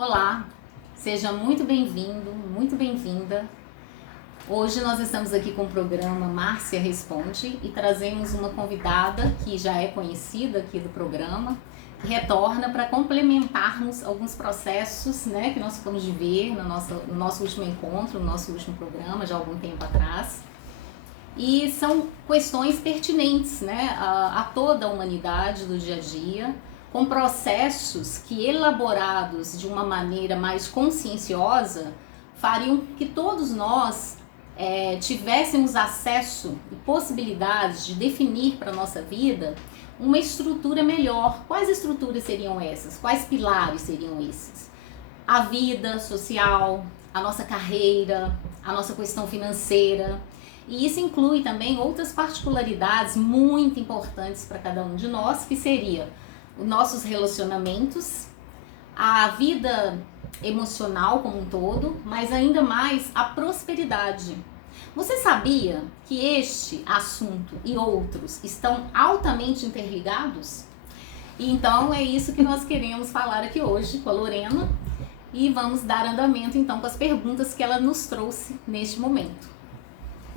Olá, seja muito bem-vindo, muito bem-vinda. Hoje nós estamos aqui com o programa Márcia Responde e trazemos uma convidada que já é conhecida aqui do programa, que retorna para complementarmos alguns processos, né, que nós ficamos de ver no nosso último encontro, no nosso último programa, já há algum tempo atrás. E são questões pertinentes, né, a toda a humanidade do dia a dia, com processos que, elaborados de uma maneira mais conscienciosa, fariam que todos nós tivéssemos acesso e possibilidades de definir para a nossa vida uma estrutura melhor. Quais estruturas seriam essas? Quais pilares seriam esses? A vida social, a nossa carreira, a nossa questão financeira. E isso inclui também outras particularidades muito importantes para cada um de nós, que seria os nossos relacionamentos, a vida emocional como um todo, mas ainda mais a prosperidade. Você sabia que este assunto e outros estão altamente interligados? E então é isso que nós queremos falar aqui hoje com a Lorena e vamos dar andamento então com as perguntas que ela nos trouxe neste momento.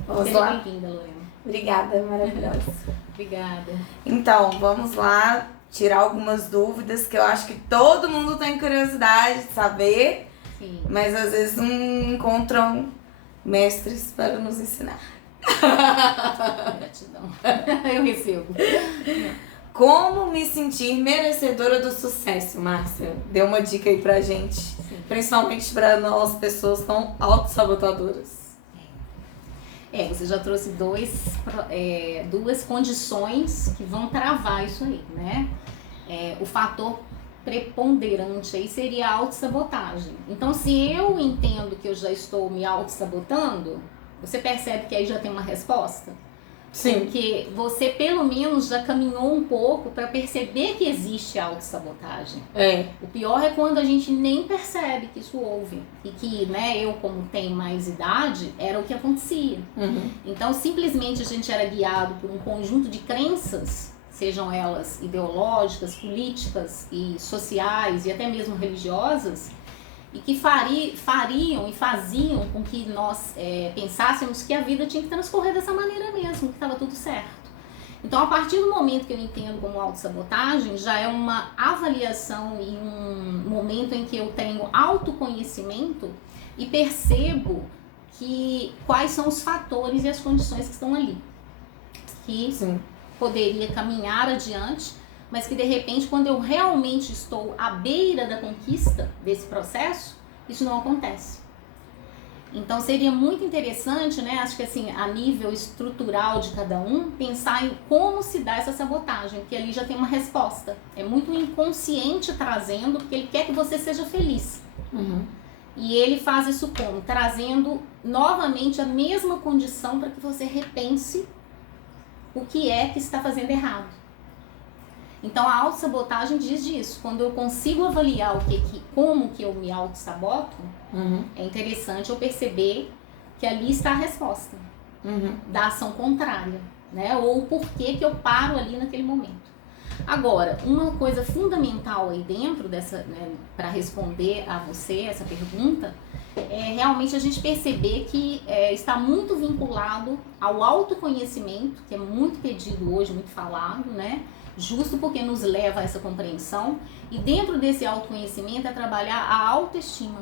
Vamos lá? Seja bem-vinda, Lorena. Obrigada, maravilhosa. Obrigada. Então, vamos lá tirar algumas dúvidas que eu acho que todo mundo tem curiosidade de saber, Sim. mas às vezes não encontram mestres para nos ensinar. Gratidão. Eu recebo. Como me sentir merecedora do sucesso, Márcia? Dê uma dica aí pra gente, Sim. principalmente para nós, pessoas tão autossabotadoras. Você já trouxe duas condições que vão travar isso aí, né? O fator preponderante aí seria a autossabotagem. Então, se eu entendo que eu já estou me autossabotando, você percebe que aí já tem uma resposta? Sim. Porque você, pelo menos, já caminhou um pouco para perceber que existe autossabotagem. O pior é quando a gente nem percebe que isso houve. E que, né, eu, como tenho mais idade, era o que acontecia. Uhum. Então, simplesmente a gente era guiado por um conjunto de crenças, sejam elas ideológicas, políticas e sociais e até mesmo religiosas, e que fariam e faziam com que nós pensássemos que a vida tinha que transcorrer dessa maneira mesmo, que estava tudo certo. Então, a partir do momento que eu entendo como autossabotagem, já é uma avaliação e um momento em que eu tenho autoconhecimento e percebo quais são os fatores e as condições que estão ali, que Sim. poderia caminhar adiante, mas que de repente, quando eu realmente estou à beira da conquista desse processo, isso não acontece. Então seria muito interessante, né, acho que assim, a nível estrutural de cada um, pensar em como se dá essa sabotagem, porque ali já tem uma resposta. É muito inconsciente trazendo, porque ele quer que você seja feliz. Uhum. E ele faz isso como? Trazendo novamente a mesma condição para que você repense o que é que está fazendo errado. Então a autossabotagem diz disso. Quando eu consigo avaliar como que eu me autossaboto, Uhum. é interessante eu perceber que ali está a resposta Uhum. da ação contrária, né? Ou o porquê que eu paro ali naquele momento. Agora, uma coisa fundamental aí dentro dessa, né, para responder a você essa pergunta, é realmente a gente perceber que está muito vinculado ao autoconhecimento, que é muito pedido hoje, muito falado, né? Justo porque nos leva a essa compreensão, e dentro desse autoconhecimento é trabalhar a autoestima.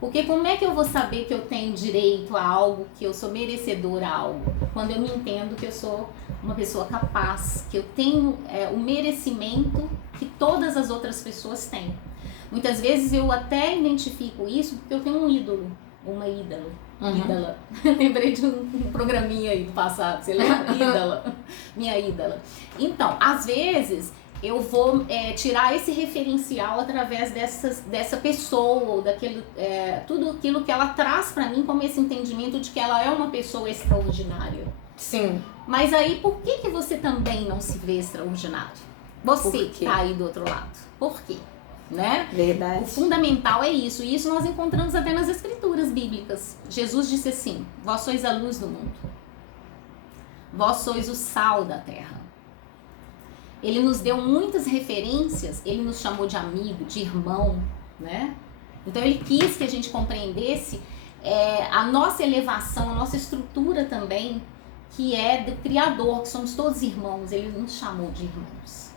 Porque como é que eu vou saber que eu tenho direito a algo, que eu sou merecedora a algo? Quando eu me entendo que eu sou uma pessoa capaz, que eu tenho o merecimento que todas as outras pessoas têm. Muitas vezes eu até identifico isso porque eu tenho um ídolo, uma ídola. Uhum. Ídola. Lembrei de um programinha aí do passado, você lembra? Ídola. Minha ídola. Então, às vezes eu vou tirar esse referencial através dessa pessoa, ou tudo aquilo que ela traz pra mim como esse entendimento de que ela é uma pessoa extraordinária. Sim. Mas aí, por que você também não se vê extraordinário? Você que tá aí do outro lado. Por quê? Né? Verdade. O fundamental é isso, e isso nós encontramos até nas escrituras bíblicas. Jesus disse assim: vós sois a luz do mundo, vós sois o sal da terra. Ele nos deu muitas referências, ele nos chamou de amigo, de irmão, né? Então ele quis que a gente compreendesse a nossa elevação, a nossa estrutura também, que é do Criador, que somos todos irmãos. Ele nos chamou de irmãos.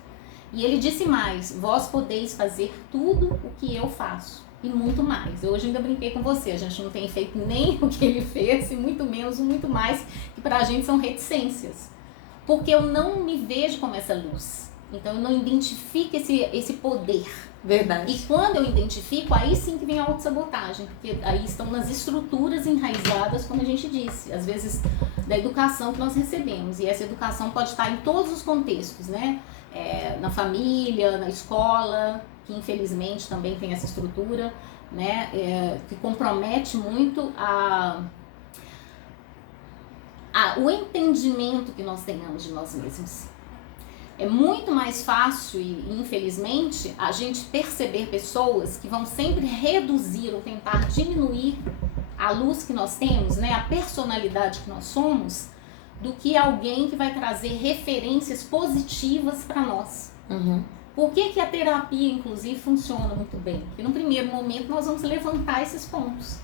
E ele disse mais: vós podeis fazer tudo o que eu faço e muito mais. Eu hoje ainda brinquei com você, a gente não tem feito nem o que ele fez e muito menos o muito mais, que pra gente são reticências. Porque eu não me vejo como essa luz. Então eu não identifico esse poder. Verdade. E quando eu identifico, aí sim que vem a autossabotagem, porque aí estão nas estruturas enraizadas, como a gente disse, às vezes da educação que nós recebemos. E essa educação pode estar em todos os contextos, né? Na família, na escola, que infelizmente também tem essa estrutura, né? Que compromete muito o entendimento que nós tenhamos de nós mesmos. É muito mais fácil e infelizmente a gente perceber pessoas que vão sempre reduzir ou tentar diminuir a luz que nós temos, né, a personalidade que nós somos, do que alguém que vai trazer referências positivas para nós. Uhum. Por que a terapia, inclusive, funciona muito bem? Porque no primeiro momento nós vamos levantar esses pontos.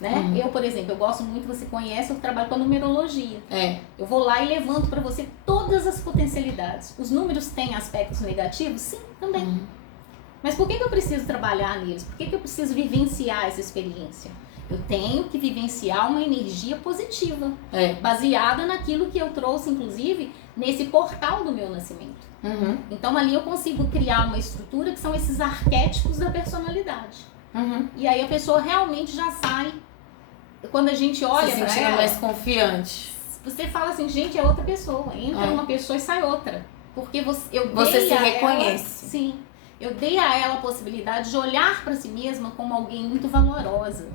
Né? Uhum. Eu, por exemplo, eu gosto muito, você conhece, eu trabalho com a numerologia. Eu vou lá e levanto para você todas as potencialidades. Os números têm aspectos negativos? Sim, também. Uhum. Mas por que eu preciso trabalhar neles? Por que eu preciso vivenciar essa experiência? Eu tenho que vivenciar uma energia positiva, baseada naquilo que eu trouxe, inclusive, nesse portal do meu nascimento. Uhum. Então ali eu consigo criar uma estrutura que são esses arquétipos da personalidade. Uhum. E aí a pessoa realmente já sai. Quando a gente olha para ela, mais confiante. Você fala assim, gente, é outra pessoa. Entra uma pessoa e sai outra. Porque você se reconhece. Sim. Eu dei a ela a possibilidade de olhar para si mesma como alguém muito valorosa.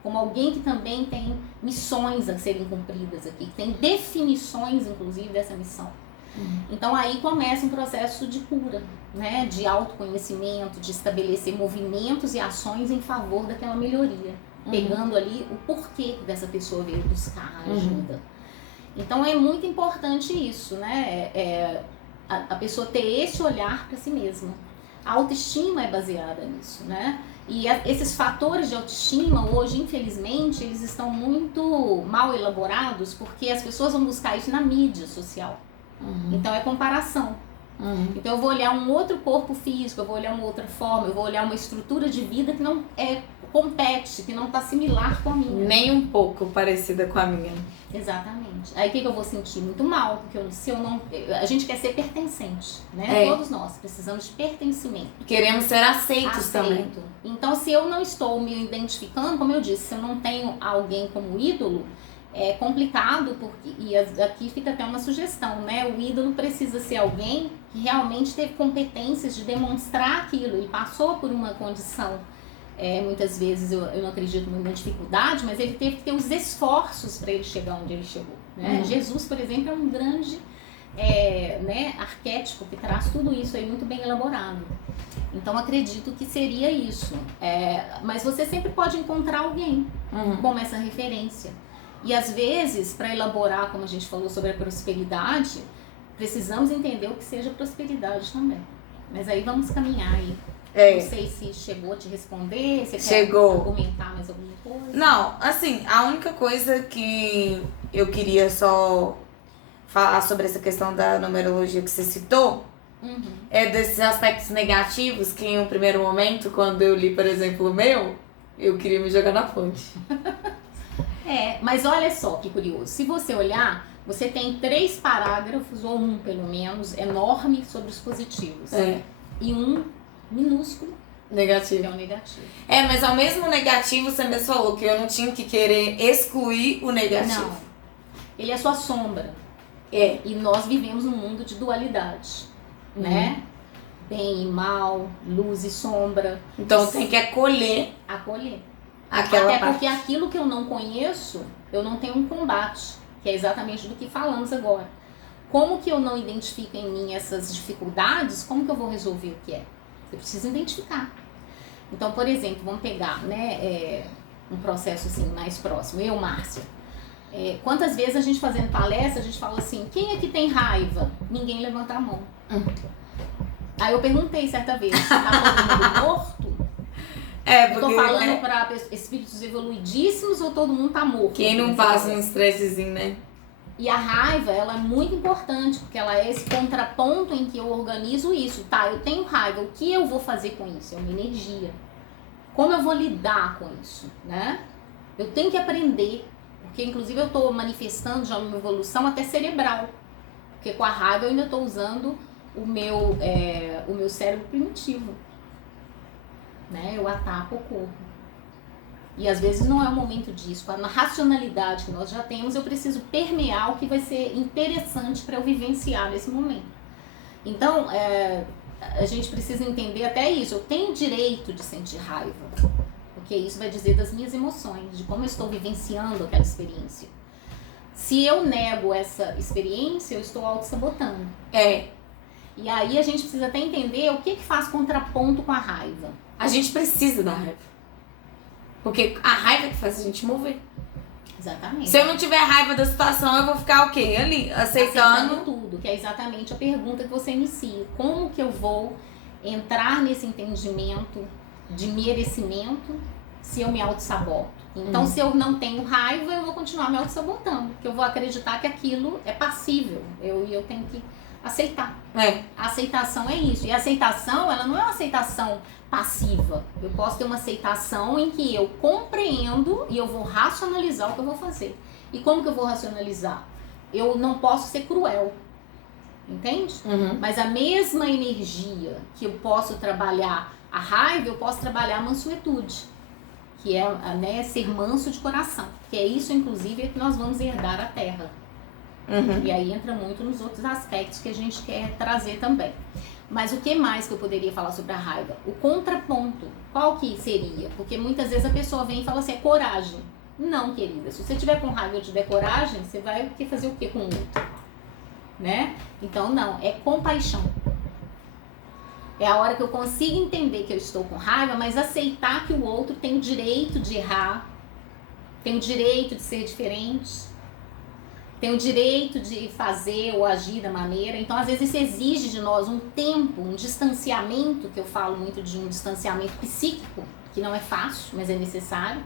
Como alguém que também tem missões a serem cumpridas aqui. Que tem definições, inclusive, dessa missão. Uhum. Então aí começa um processo de cura, né? De autoconhecimento, de estabelecer movimentos e ações em favor daquela melhoria. Pegando ali o porquê dessa pessoa veio buscar ajuda. Então é muito importante isso, né? A pessoa ter esse olhar para si mesma. A autoestima é baseada nisso, né? E esses fatores de autoestima hoje, infelizmente, eles estão muito mal elaborados porque as pessoas vão buscar isso na mídia social. Então é comparação. Então eu vou olhar um outro corpo físico, eu vou olhar uma outra forma, eu vou olhar uma estrutura de vida que não compete, que não está similar com a minha. Nem um pouco parecida com a minha. Exatamente. Aí o que eu vou sentir? Muito mal, porque a gente quer ser pertencente, né? Todos nós precisamos de pertencimento. Queremos ser aceitos também. Então se eu não estou me identificando, como eu disse, se eu não tenho alguém como ídolo, é complicado, e aqui fica até uma sugestão, né? O ídolo precisa ser alguém que realmente teve competências de demonstrar aquilo, ele passou por uma condição, muitas vezes eu não acredito muito na dificuldade, mas ele teve que ter os esforços para ele chegar onde ele chegou, né? Jesus, por exemplo, é um grande arquétipo que traz tudo isso aí muito bem elaborado. Então acredito que seria isso, mas você sempre pode encontrar alguém como essa referência. E às vezes, para elaborar, como a gente falou sobre a prosperidade, precisamos entender o que seja prosperidade também. Mas aí vamos caminhar aí. Não sei se chegou a te responder, se quer argumentar mais alguma coisa. Não, assim, a única coisa que eu queria só falar sobre essa questão da numerologia que você citou, é desses aspectos negativos que em um primeiro momento, quando eu li, por exemplo, o meu, eu queria me jogar na fonte. Mas olha só que curioso. Se você olhar, você tem 3 parágrafos, ou um pelo menos, enorme sobre os positivos. E um minúsculo negativo. Que é o negativo. Mas ao mesmo negativo, você me falou que eu não tinha que querer excluir o negativo. Não. Ele é sua sombra. E nós vivemos num mundo de dualidade, né? Bem e mal, luz e sombra. Então tem que acolher. Até porque aquilo que eu não conheço, eu não tenho um combate, que é exatamente do que falamos agora. Como que eu não identifico em mim essas dificuldades, como que eu vou resolver o que é? Eu preciso identificar. Então, por exemplo, vamos pegar, né, um processo assim mais próximo. Eu, Márcia, quantas vezes a gente fazendo palestra, a gente fala assim, quem aqui tem raiva? Ninguém levanta a mão. Aí eu perguntei certa vez, você tá falando do morto? Porque... Eu tô falando pra espíritos evoluidíssimos ou todo mundo tá morto? Quem não passa um estressezinho, né? E a raiva, ela é muito importante, porque ela é esse contraponto em que eu organizo isso. Tá, eu tenho raiva, o que eu vou fazer com isso? É uma energia. Como eu vou lidar com isso, né? Eu tenho que aprender, porque inclusive eu tô manifestando já uma evolução até cerebral. Porque com a raiva eu ainda tô usando o meu cérebro primitivo. Né? Eu ataco o corpo. E às vezes não é o momento disso. Na racionalidade que nós já temos, eu preciso permear o que vai ser interessante para eu vivenciar nesse momento. Então, a gente precisa entender até isso. Eu tenho direito de sentir raiva. Porque isso vai dizer das minhas emoções, de como eu estou vivenciando aquela experiência. Se eu nego essa experiência, eu estou auto-sabotando. E aí a gente precisa até entender o que faz contraponto com a raiva. A gente precisa da raiva. Porque a raiva é que faz a gente mover. Exatamente. Se eu não tiver raiva da situação, eu vou ficar o quê? Ali, aceitando tudo, que é exatamente a pergunta que você inicia. Como que eu vou entrar nesse entendimento de merecimento se eu me auto-saboto? Então, se eu não tenho raiva, eu vou continuar me auto-sabotando. Porque eu vou acreditar que aquilo é passível. Eu tenho que aceitar. A aceitação é isso. E a aceitação, ela não é uma aceitação passiva. Eu posso ter uma aceitação em que eu compreendo e eu vou racionalizar o que eu vou fazer. E como que eu vou racionalizar? Eu não posso ser cruel. Entende? Mas a mesma energia que eu posso trabalhar a raiva, eu posso trabalhar a mansuetude. Que é, né, ser manso de coração. Que é isso, inclusive, que nós vamos herdar a terra. E aí entra muito nos outros aspectos que a gente quer trazer também. Mas o que mais que eu poderia falar sobre a raiva? O contraponto. Qual que seria? Porque muitas vezes a pessoa vem e fala assim, é coragem. Não, querida. Se você tiver com raiva e eu tiver coragem, você vai fazer o que com o outro? Né? Então, não. É compaixão. É a hora que eu consigo entender que eu estou com raiva, mas aceitar que o outro tem o direito de errar, tem o direito de ser diferente, tem o direito de fazer ou agir da maneira. Então, às vezes, isso exige de nós um tempo, um distanciamento, que eu falo muito de um distanciamento psíquico, que não é fácil, mas é necessário,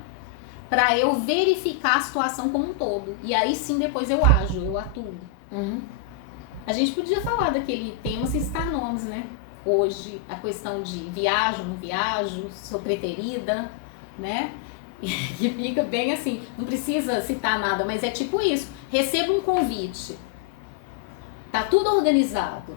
para eu verificar a situação como um todo. E aí sim, depois eu ajo, eu atuo. A gente podia falar daquele tema sem citar nomes, né? Hoje, a questão de viajo, não viajo, sou preterida, né? E fica bem assim, não precisa citar nada, mas é tipo isso. Recebo um convite, tá tudo organizado.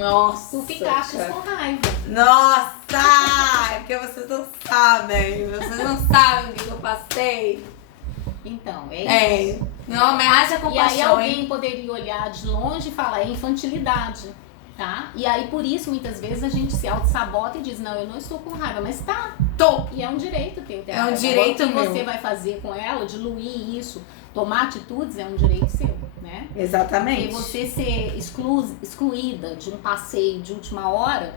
Nossa, tu ficaste com raiva. Nossa, é porque vocês não sabem. Vocês não sabem o que eu passei. Então, é isso. Não, mas haja compaixão. E aí alguém poderia olhar de longe e falar, é infantilidade, tá? E aí por isso, muitas vezes, a gente se auto-sabota e diz, não, eu não estou com raiva, mas tá. Tô. E é um direito teu. É um direito meu. O que você vai fazer com ela, diluir isso, tomar atitudes, é um direito seu, né? Exatamente. Porque você ser excluída de um passeio de última hora,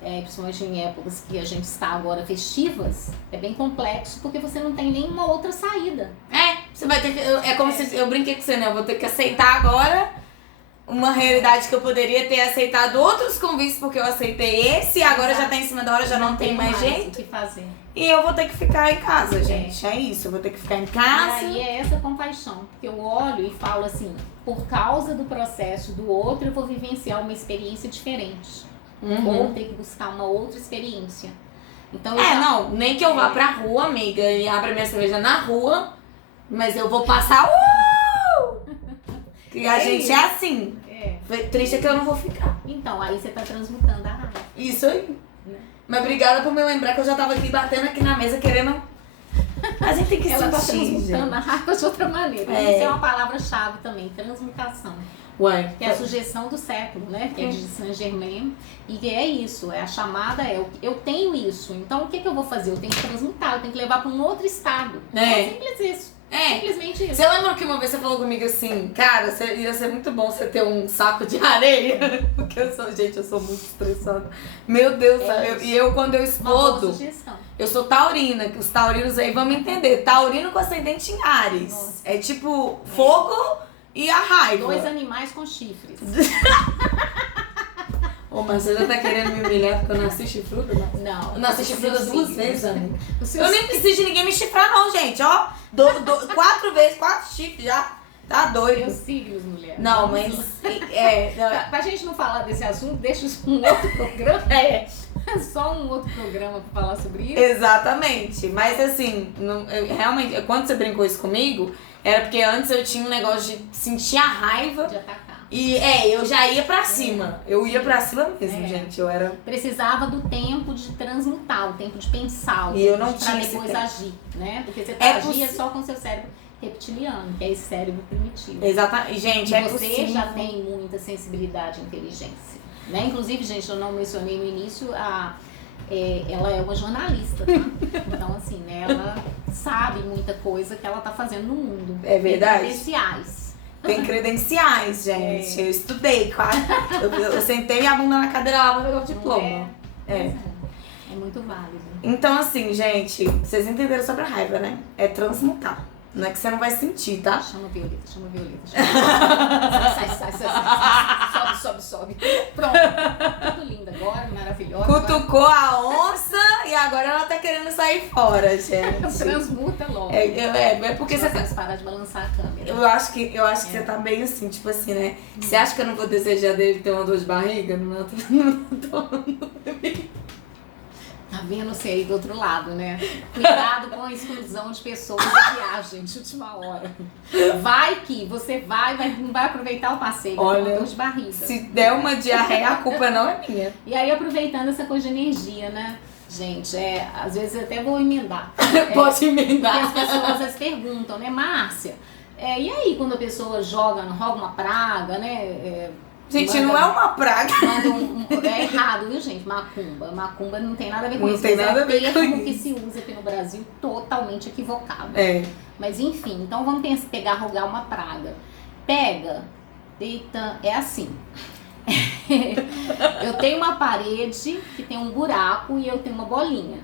principalmente em épocas que a gente está agora festivas, é bem complexo, porque você não tem nenhuma outra saída. Você vai ter que... É como se... Eu brinquei com você, né? Eu vou ter que aceitar agora uma realidade que eu poderia ter aceitado outros convites, porque eu aceitei esse, e agora já tá em cima da hora, já não tem mais jeito. O que fazer. E eu vou ter que ficar em casa, gente. É isso, eu vou ter que ficar em casa. E aí é essa compaixão, porque eu olho e falo assim, por causa do processo do outro, eu vou vivenciar uma experiência diferente. Ou ter que buscar uma outra experiência. Então, não, nem que eu vá pra rua, amiga, e abra minha cerveja na rua, mas eu vou passar. E a gente é assim. Triste é que eu não vou ficar. Então, aí você tá transmutando a raiva. Isso aí. Mas obrigada por me lembrar que eu já tava aqui batendo aqui na mesa querendo. A gente tem que se transmutando a raiva de outra maneira. Isso é uma palavra-chave também, transmutação. Que é a sugestão do século, né? Que é de Saint-Germain. E que é isso, a chamada eu tenho isso, então o que eu vou fazer? Eu tenho que transmutar, eu tenho que levar para um outro estado. É simples isso. Simplesmente isso. Você lembra que uma vez você falou comigo assim, cara, ia ser muito bom você ter um saco de areia? Porque eu sou muito estressada. Meu Deus, quando eu explodo, eu sou taurina, que os taurinos aí vão me entender. Taurino com ascendente em Ares. Nossa. É tipo fogo E a raiva? 2 animais com chifres. Ô, mas você já tá querendo me humilhar porque eu nasci chifruda? Não. Eu nasci chifruda 2 vezes, amiga. Eu nem nem preciso de ninguém me chifrar, não, gente. Ó, 4 vezes, 4 chifres já. Tá doido. Meus signos, mulher. Não, mas... Pra gente não falar desse assunto, deixa isso um outro programa. Só um outro programa pra falar sobre isso. Exatamente. Mas assim, realmente, quando você brincou isso comigo, era porque antes eu tinha um negócio de sentir a raiva. De atacar. E eu já ia pra cima. Eu ia pra cima mesmo, gente. Eu era... Precisava do tempo de transmutar, o tempo de pensar, E eu não pra tinha esse depois tempo. agir, né? Porque você agia só com seu cérebro reptiliano, que é esse cérebro primitivo. Exatamente. Gente, E é você possível. já tem muita sensibilidade e inteligência, né? Inclusive, gente, eu não mencionei no início, ela é uma jornalista, tá? Então, assim, né? Ela sabe muita coisa que ela tá fazendo no mundo. É verdade. Credenciais. Tem credenciais, gente. Eu estudei, quase. Eu sentei minha bunda na cadeira lá pra pegar o diploma. É muito válido. Então, assim, gente, vocês entenderam sobre a raiva, né? É transmutar. Não é que você não vai sentir, tá? Chama a Violeta. Sai. Sobe. Pronto. Tudo lindo agora, maravilhosa. Cutucou a onça e agora ela tá querendo sair fora, gente. Transmuta logo. É porque você Você parar de balançar a câmera. Eu acho que você tá bem assim, tipo assim, né? Você acha que eu não vou desejar dele ter uma dor de barriga? Não tô. Tá vendo você aí do outro lado, né? Cuidado com a exclusão de pessoas em viagem de última hora. Vai que você não vai aproveitar o passeio, vai ter uma dor de barriga. Se der uma diarreia, a culpa não é minha. E aí, aproveitando essa coisa de energia, né? Gente, às vezes eu até vou emendar. Pode emendar. Porque as pessoas às vezes perguntam, né, Márcia? E aí, quando a pessoa roga uma praga, né? Gente, não é uma praga. É errado, viu, gente? Macumba. Macumba não tem nada a ver com não isso. Tem nada a ver com termo isso. que se usa aqui no Brasil totalmente equivocado. Mas enfim, então vamos rogar uma praga. Eita, é assim. Eu tenho uma parede que tem um buraco e eu tenho uma bolinha.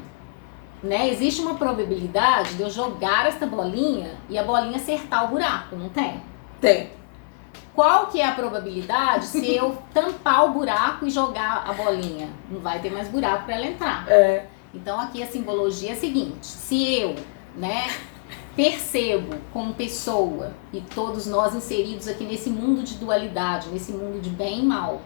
Né? Existe uma probabilidade de eu jogar essa bolinha e a bolinha acertar o buraco, não tem? Tem. Qual que é a probabilidade se eu tampar o buraco e jogar a bolinha? Não vai ter mais buraco para ela entrar. Então aqui a simbologia é a seguinte: se eu, né, percebo como pessoa e todos nós inseridos aqui nesse mundo de dualidade, nesse mundo de bem e mal,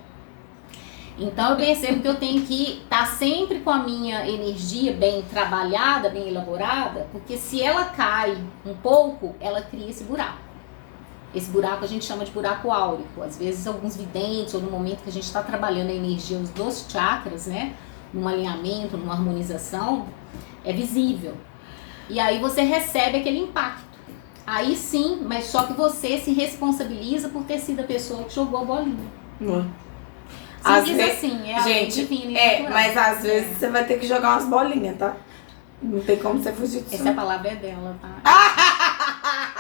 então eu percebo que eu tenho que estar sempre com a minha energia bem trabalhada, bem elaborada, porque se ela cai um pouco, ela cria esse buraco. Esse buraco a gente chama de buraco áurico. Às vezes alguns videntes ou no momento que a gente está trabalhando a energia nos 12 chakras, né, num alinhamento, numa harmonização, é visível. E aí você recebe aquele impacto. Aí sim, mas só que você se responsabiliza por ter sido a pessoa que jogou a bolinha. Às Simples vezes, assim, é a lei divina e natural. mas às vezes você vai ter que jogar umas bolinhas, tá? Não tem como você fugir disso. Essa palavra é dela, tá?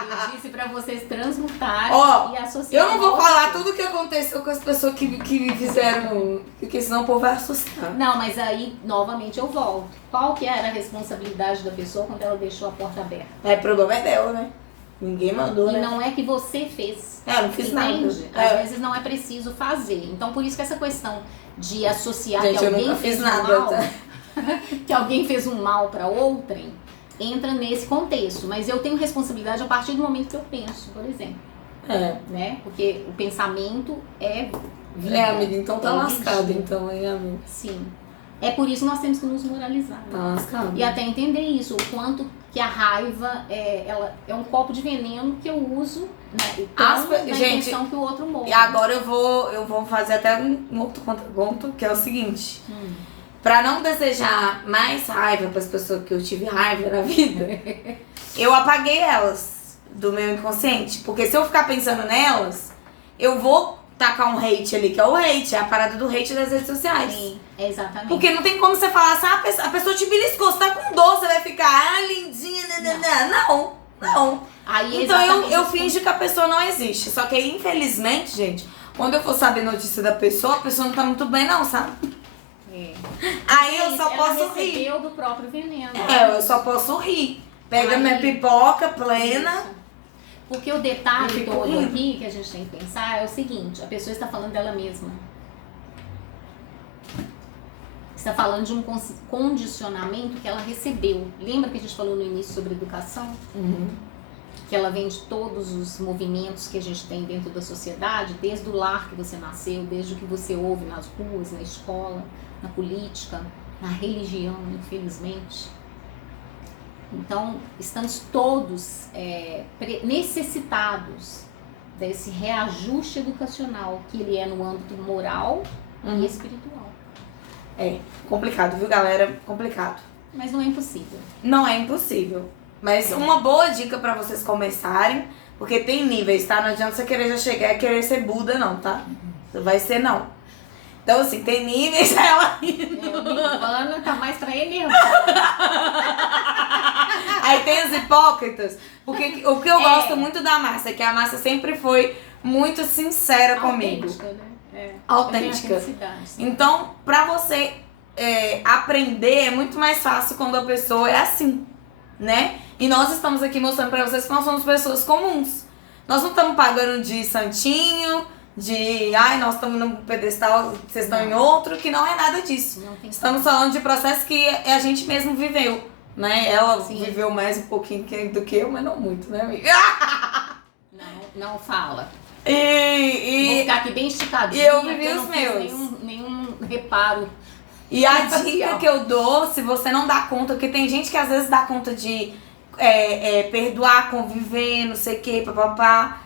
Eu disse pra vocês transmutarem e associar. Eu não vou falar tudo o que aconteceu com as pessoas que fizeram, porque senão o povo vai assustar. Não, mas aí, novamente, eu volto. Qual que era a responsabilidade da pessoa quando ela deixou a porta aberta? O problema é dela, né? Ninguém mandou, né? E não é que você fez. Eu não fiz entende? nada. Às vezes não é preciso fazer. Então, por isso que essa questão de associar Gente, que alguém fez nada, mal, que alguém fez um mal pra outrem, entra nesse contexto. Mas eu tenho responsabilidade a partir do momento que eu penso, por exemplo. Né? Porque o pensamento é vida. Amiga, então tá lascado, então, hein, amiga? Sim. É por isso que nós temos que nos moralizar. Né? Tá lascado. E até entender isso, o quanto que a raiva ela é um copo de veneno que eu uso, né? Na intenção que o outro morra. E agora eu vou fazer até um outro conta-conto, que é o seguinte. Pra não desejar mais raiva pras pessoas que eu tive raiva na vida, eu apaguei elas do meu inconsciente. Porque se eu ficar pensando nelas, eu vou tacar um hate ali, que é o hate, é a parada do hate das redes sociais. Sim, exatamente. Porque não tem como você falar assim, a pessoa te beliscou, você tá com dor, você vai ficar, lindinha, não. Aí, então eu finjo que a pessoa não existe. Só que aí, infelizmente, gente, quando eu for saber notícia da pessoa, a pessoa não tá muito bem não, sabe? Aí eu só posso rir. Do próprio veneno. Eu só posso rir. Pega minha pipoca plena. Isso. Porque o detalhe todo aqui que a gente tem que pensar é o seguinte, a pessoa está falando dela mesma. Está falando de um condicionamento que ela recebeu. Lembra que a gente falou no início sobre educação? Que ela vem de todos os movimentos que a gente tem dentro da sociedade, desde o lar que você nasceu, desde o que você ouve nas ruas, na escola, na política, na religião, infelizmente. Então, estamos todos necessitados desse reajuste educacional, que ele é no âmbito moral e espiritual. É complicado, viu, galera? Complicado. Mas não é impossível. Não é impossível. Mas uma boa dica pra vocês começarem, porque tem níveis, tá? Não adianta você querer já chegar e querer ser Buda, não, tá? Você vai ser, não. Então, assim, tem níveis, ela... O Nirvana tá mais pra enervar. Aí tem os hipócritas, porque o que eu gosto muito da Márcia é que a Márcia sempre foi muito sincera comigo. Autêntica. Então, pra você aprender, é muito mais fácil quando a pessoa é assim, né? E nós estamos aqui mostrando pra vocês que nós somos pessoas comuns. Nós não estamos pagando de santinho, nós estamos num pedestal, vocês estão em outro, que não é nada disso. Estamos falando de processos que a gente mesmo viveu, né? Ela viveu mais um pouquinho do que eu, mas não muito, né, amiga? Não fala. Vou ficar aqui bem esticadinha. E eu vivi os meus. Nenhum reparo. E a dica que eu dou, se você não dá conta, porque tem gente que às vezes dá conta de perdoar, conviver, não sei o que, papapá.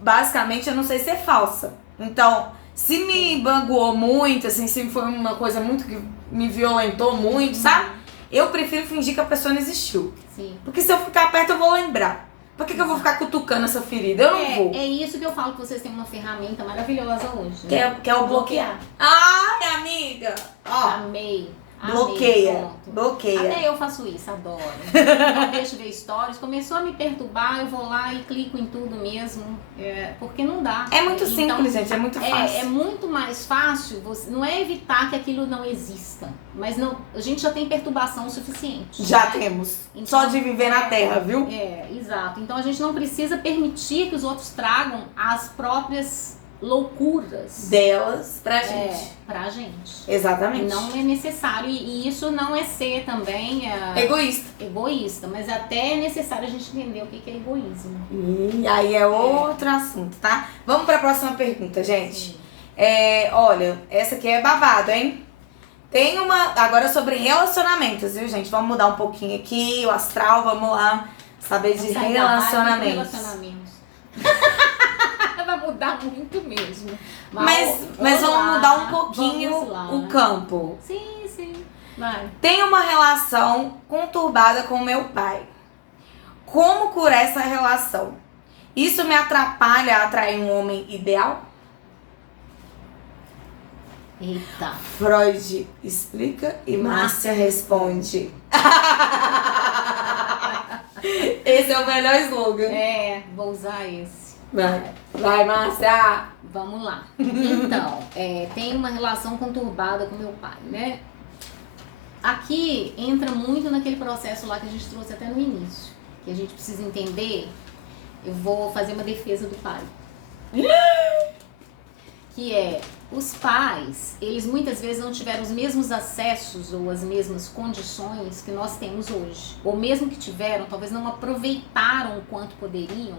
Basicamente, eu não sei ser falsa. Então, se me magoou muito, assim, se foi uma coisa muito que me violentou muito, sabe? Eu prefiro fingir que a pessoa não existiu. Sim. Porque se eu ficar perto, eu vou lembrar. Por que eu vou ficar cutucando essa ferida? Eu não vou. É isso que eu falo, que vocês têm uma ferramenta maravilhosa hoje. Né? Que é o bloquear. Ai, amiga! Ó, amei. Bloqueia. Até eu faço isso, adoro. Eu deixo ver stories. Começou a me perturbar, eu vou lá e clico em tudo mesmo. Porque não dá. É muito simples, gente. É muito fácil. É muito mais fácil. Não é evitar que aquilo não exista. Mas a gente já tem perturbação o suficiente. Já temos. Então, só de viver na Terra, viu? Exato. Então a gente não precisa permitir que os outros tragam as próprias loucuras delas pra gente. Pra gente. Exatamente. Não é necessário, e isso não é ser também egoísta, mas até é necessário a gente entender o que é egoísmo. E aí é outro assunto, tá? Vamos pra próxima pergunta, gente. Olha, essa aqui é babado, hein? Tem uma agora sobre relacionamentos, viu, gente? Vamos mudar um pouquinho aqui, o astral, vamos lá saber de relacionamentos. Vai mudar muito mesmo. Mas vamos mudar um pouquinho o campo. Sim. Vai. Tenho uma relação conturbada com meu pai. Como curar essa relação? Isso me atrapalha a atrair um homem ideal? Eita. Freud explica e Márcia responde. Esse é o melhor slogan. Vou usar esse. Vai, Márcia! Vamos lá. Então, tem uma relação conturbada com meu pai, né? Aqui entra muito naquele processo lá que a gente trouxe até no início. Que a gente precisa entender. Eu vou fazer uma defesa do pai. Que os pais, eles muitas vezes não tiveram os mesmos acessos ou as mesmas condições que nós temos hoje. Ou mesmo que tiveram, talvez não aproveitaram o quanto poderiam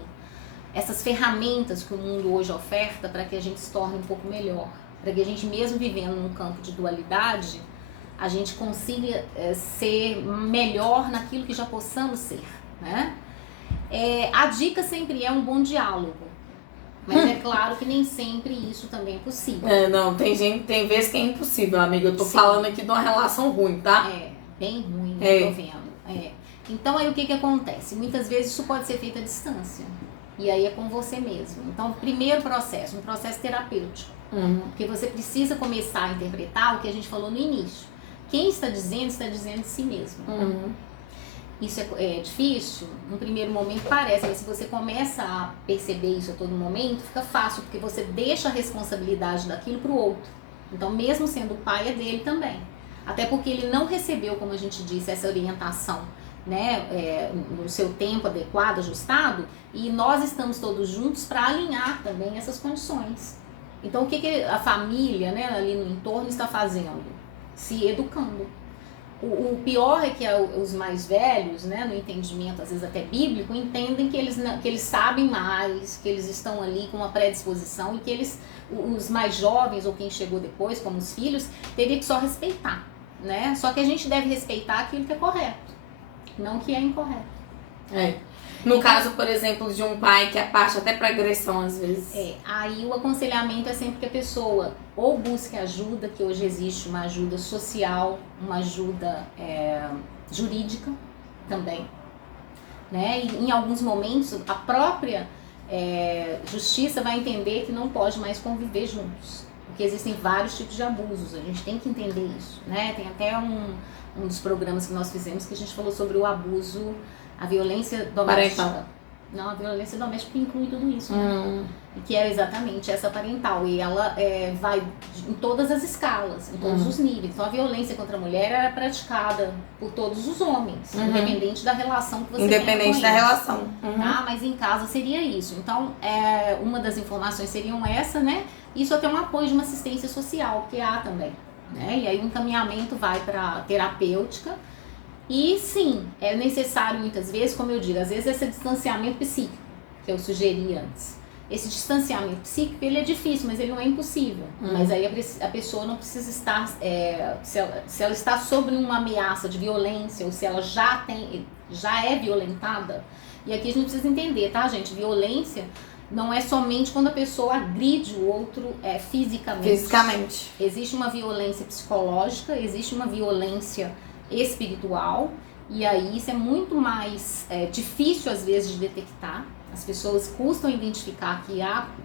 essas ferramentas que o mundo hoje oferta para que a gente se torne um pouco melhor. Para que a gente, mesmo vivendo num campo de dualidade, a gente consiga ser melhor naquilo que já possamos ser, né? A dica sempre é um bom diálogo. Mas é claro que nem sempre isso também é possível. Não, tem vezes que é impossível, amiga. Eu tô falando aqui de uma relação ruim, tá? Bem ruim, tô vendo. Então aí o que acontece? Muitas vezes isso pode ser feito à distância. E aí é com você mesmo. Então, primeiro processo, um processo terapêutico. Porque você precisa começar a interpretar o que a gente falou no início. Quem está dizendo de si mesmo. Isso é difícil? No primeiro momento parece, mas se você começa a perceber isso a todo momento, fica fácil, porque você deixa a responsabilidade daquilo para o outro. Então, mesmo sendo o pai, é dele também. Até porque ele não recebeu, como a gente disse, essa orientação né, no seu tempo adequado, ajustado, e nós estamos todos juntos para alinhar também essas condições. Então, o que a família, né, ali no entorno está fazendo? Se educando. O pior é que os mais velhos, né, no entendimento, às vezes até bíblico, entendem que eles sabem mais, que eles estão ali com uma predisposição e que os mais jovens ou quem chegou depois, como os filhos, teria que só respeitar, né? Só que a gente deve respeitar aquilo que é correto, não o que é incorreto. No caso, por exemplo, de um pai que parte até para agressão às vezes. Aí o aconselhamento é sempre que a pessoa ou busque ajuda, que hoje existe uma ajuda social, uma ajuda jurídica também, né? E em alguns momentos a própria justiça vai entender que não pode mais conviver juntos, porque existem vários tipos de abusos, a gente tem que entender isso, né? Tem até um dos programas que nós fizemos que a gente falou sobre o abuso, a violência doméstica. Parental. Não, a violência doméstica inclui tudo isso, né? E que é exatamente essa parental. E ela vai em todas as escalas, em todos os níveis. Então, a violência contra a mulher é praticada por todos os homens, independente da relação que você tem com Independente da eles. relação. Tá? Mas em casa seria isso. Então, uma das informações seriam essa, né? Isso até um apoio de uma assistência social, que há também, né? E aí o encaminhamento vai para terapêutica. E sim, é necessário muitas vezes, como eu digo, às vezes esse distanciamento psíquico, que eu sugeri antes. Esse distanciamento psíquico, ele é difícil, mas ele não é impossível. Mas aí a pessoa não precisa estar, se ela está sob uma ameaça de violência, ou se ela já é violentada. E aqui a gente precisa entender, tá, gente? Violência não é somente quando a pessoa agride o outro fisicamente. Existe uma violência psicológica, existe uma violência espiritual, e aí isso é muito mais difícil às vezes de detectar. As pessoas custam identificar que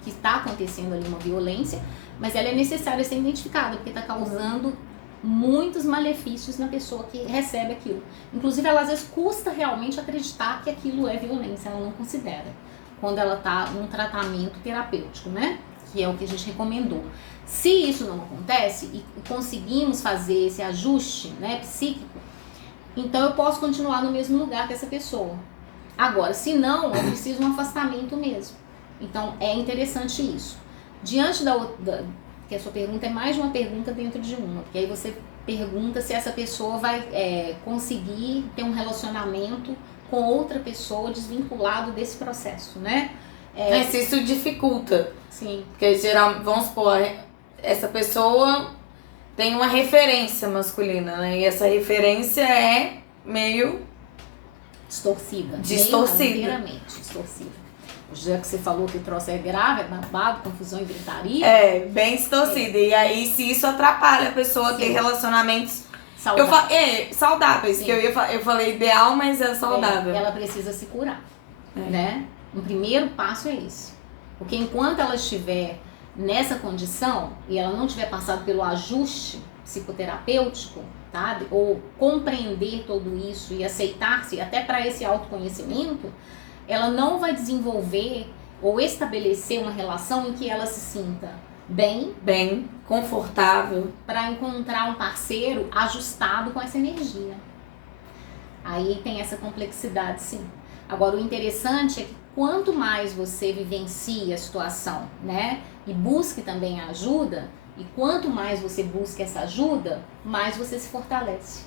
está acontecendo ali uma violência, mas ela é necessária ser identificada, porque está causando muitos malefícios na pessoa que recebe aquilo. Inclusive, ela às vezes custa realmente acreditar que aquilo é violência, ela não considera, quando ela está num tratamento terapêutico, né? Que é o que a gente recomendou. Se isso não acontece e conseguimos fazer esse ajuste, né, psíquico, então eu posso continuar no mesmo lugar que essa pessoa. Agora, se não, é preciso um afastamento mesmo. Então, é interessante isso. Diante que a sua pergunta é mais de uma pergunta dentro de uma, porque aí você pergunta se essa pessoa vai conseguir ter um relacionamento com outra pessoa desvinculado desse processo, né? Se isso dificulta. Sim. Porque geralmente, vamos supor, essa pessoa tem uma referência masculina, né? E essa referência é meio distorcida. Inteiramente distorcida. Já que você falou que o troço é grave, é babado, confusão e gritaria. Bem distorcida. E aí, se isso atrapalha a pessoa a ter relacionamentos saudáveis. Sim. Que eu falei ideal, mas é saudável. Ela precisa se curar, né? O primeiro passo é esse. Porque enquanto ela estiver nessa condição e ela não tiver passado pelo ajuste psicoterapêutico, tá? Ou compreender tudo isso e aceitar-se até para esse autoconhecimento, ela não vai desenvolver ou estabelecer uma relação em que ela se sinta bem, confortável, para encontrar um parceiro ajustado com essa energia. Aí tem essa complexidade, sim. Agora, o interessante é que quanto mais você vivencia a situação, né, e busque também a ajuda, e quanto mais você busca essa ajuda, mais você se fortalece.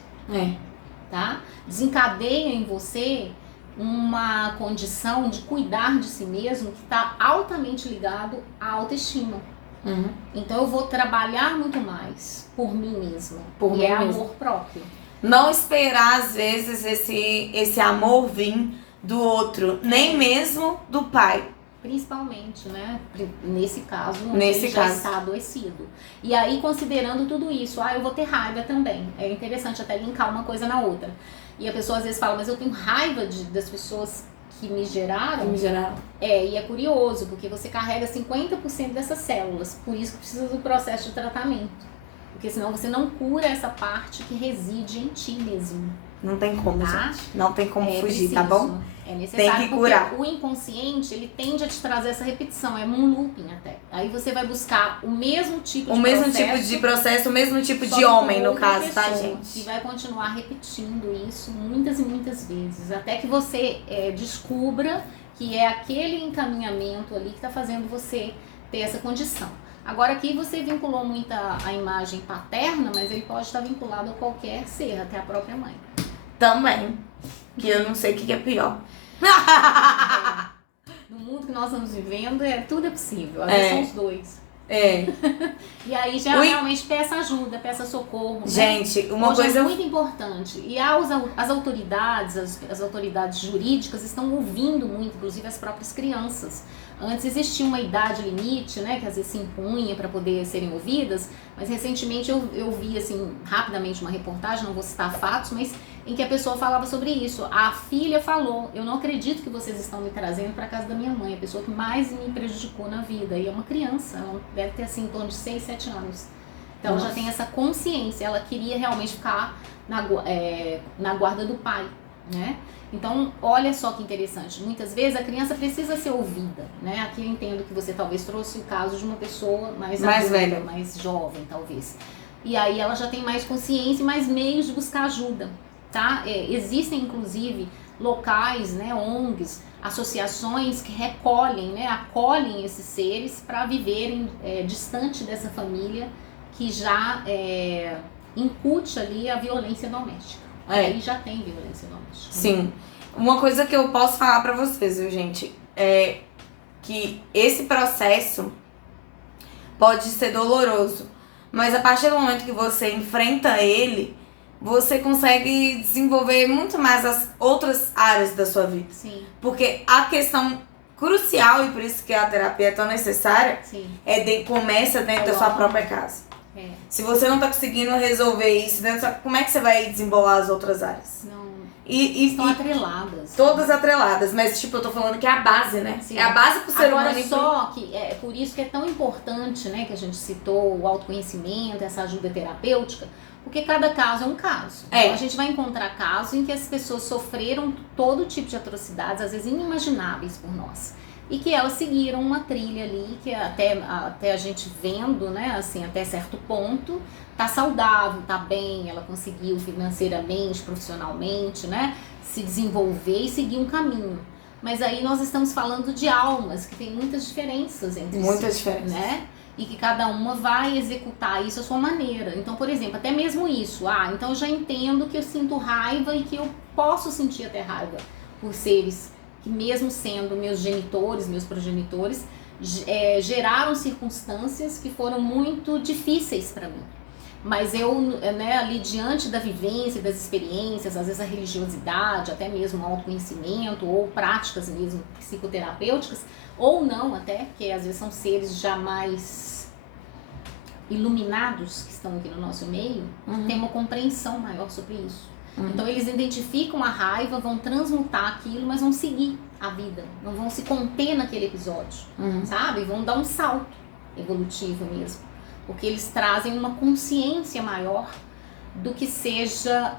Tá? Desencadeia em você uma condição de cuidar de si mesmo que está altamente ligado à autoestima. Então eu vou trabalhar muito mais por mim mesma. Amor próprio. Não esperar às vezes esse amor vir do outro, nem mesmo do pai. Principalmente, né? Nesse caso, onde ele já está adoecido. E aí, considerando tudo isso, eu vou ter raiva também. É interessante até linkar uma coisa na outra. E a pessoa às vezes fala, mas eu tenho raiva das pessoas que me geraram. E é curioso, porque você carrega 50% dessas células. Por isso que precisa do processo de tratamento. Porque senão você não cura essa parte que reside em ti mesmo. Não tem como, Tá? gente. Não tem como fugir, preciso. tá bom? É necessário, tem que curar. porque o inconsciente, ele tende a te trazer essa repetição, é um looping até. Aí você vai buscar o mesmo tipo de processo. O mesmo tipo de processo, o mesmo tipo só de que com homem, no outra caso, tá, pessoa. gente? E vai continuar repetindo isso muitas e muitas vezes, até que você descubra que é aquele encaminhamento ali que tá fazendo você ter essa condição. Agora aqui você vinculou muito a imagem paterna, mas ele pode estar vinculado a qualquer ser, até a própria mãe. Também. Que eu não sei o que é pior. No mundo que nós estamos vivendo, tudo é possível. Às vezes são os dois. E aí já realmente peça ajuda, peça socorro. Gente, né? uma Hoje coisa é muito importante. E as autoridades, as autoridades jurídicas estão ouvindo muito, inclusive as próprias crianças. Antes existia uma idade limite, né, que às vezes se impunha para poder serem ouvidas, mas recentemente eu vi assim rapidamente uma reportagem, não vou citar fatos, mas em que a pessoa falava sobre isso. A filha falou: eu não acredito que vocês estão me trazendo para casa da minha mãe, a pessoa que mais me prejudicou na vida. E é uma criança, ela deve ter assim em torno de 6, 7 anos. Então ela já tem essa consciência, ela queria realmente ficar na guarda do pai, né? Então, olha só que interessante, muitas vezes a criança precisa ser ouvida, né? Aqui eu entendo que você talvez trouxe o caso de uma pessoa mais adulta, velha, mais jovem, talvez. E aí ela já tem mais consciência e mais meios de buscar ajuda, tá? Existem, inclusive, locais, né, ONGs, associações que recolhem, né, acolhem esses seres para viverem distante dessa família que já incute ali a violência doméstica. Aí já tem violência doméstica. Sim. Uma coisa que eu posso falar pra vocês, viu, gente, é que esse processo pode ser doloroso, mas a partir do momento que você enfrenta ele, você consegue desenvolver muito mais as outras áreas da sua vida. Sim. Porque a questão crucial, e por isso que a terapia é tão necessária, começa dentro da sua própria casa. Se você não tá conseguindo resolver isso, como é que você vai desembolar as outras áreas? Não. Estão atreladas. Todas atreladas, mas tipo, eu tô falando que é a base, né? Sim. É a base pro ser humano. Agora só que é por isso que é tão importante, né, que a gente citou o autoconhecimento, essa ajuda terapêutica, porque cada caso é um caso. Então, a gente vai encontrar casos em que as pessoas sofreram todo tipo de atrocidades, às vezes inimagináveis por nós. E que elas seguiram uma trilha ali que até a gente vendo, né, assim, até certo ponto, tá saudável, tá bem, ela conseguiu financeiramente, profissionalmente, né, se desenvolver e seguir um caminho. Mas aí nós estamos falando de almas que tem muitas diferenças entre si. Muitas diferenças. Né? E que cada uma vai executar isso à sua maneira. Então, por exemplo, até mesmo isso. Então eu já entendo que eu sinto raiva e que eu posso sentir até raiva por seres que, mesmo sendo meus genitores, meus progenitores, geraram circunstâncias que foram muito difíceis para mim. Mas eu, né, ali diante da vivência, das experiências, às vezes a religiosidade, até mesmo o autoconhecimento, ou práticas mesmo psicoterapêuticas, ou não até, que às vezes são seres já mais iluminados que estão aqui no nosso meio, tem uma compreensão maior sobre isso. Então eles identificam a raiva, vão transmutar aquilo, mas vão seguir a vida, não vão se conter naquele episódio, sabe? Vão dar um salto evolutivo mesmo, porque eles trazem uma consciência maior do que seja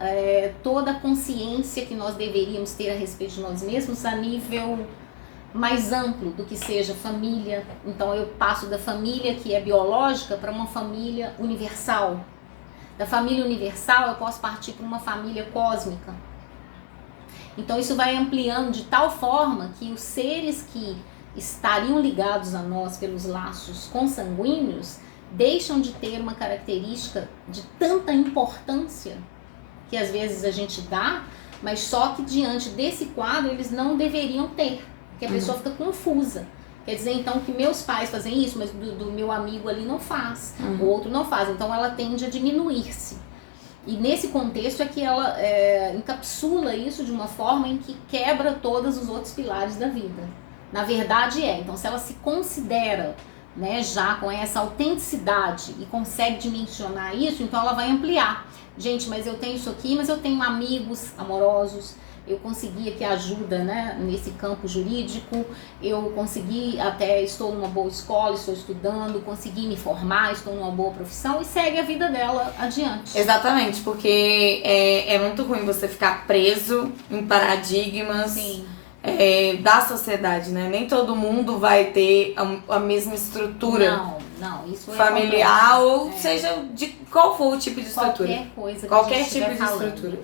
toda a consciência que nós deveríamos ter a respeito de nós mesmos a nível mais amplo do que seja família. Então eu passo da família que é biológica para uma família universal. Da família universal eu posso partir para uma família cósmica. Então isso vai ampliando de tal forma que os seres que estariam ligados a nós pelos laços consanguíneos deixam de ter uma característica de tanta importância que às vezes a gente dá, mas só que diante desse quadro eles não deveriam ter, porque a pessoa fica confusa. Quer dizer, então, que meus pais fazem isso, mas do meu amigo ali não faz, o outro não faz. Então, ela tende a diminuir-se. E nesse contexto é que ela encapsula isso de uma forma em que quebra todos os outros pilares da vida. Na verdade então, se ela se considera, né, já com essa autenticidade e consegue dimensionar isso, então ela vai ampliar. Gente, mas eu tenho isso aqui, mas eu tenho amigos amorosos, eu consegui aqui ajuda, né, nesse campo jurídico, eu consegui, até estou numa boa escola, estou estudando, consegui me formar, estou numa boa profissão e segue a vida dela adiante. Exatamente, porque é muito ruim você ficar preso em paradigmas. Sim. Da sociedade, né? Nem todo mundo vai ter a mesma estrutura isso familiar, ou seja, de qual for o tipo de estrutura. Qualquer coisa. Qualquer tipo de estrutura.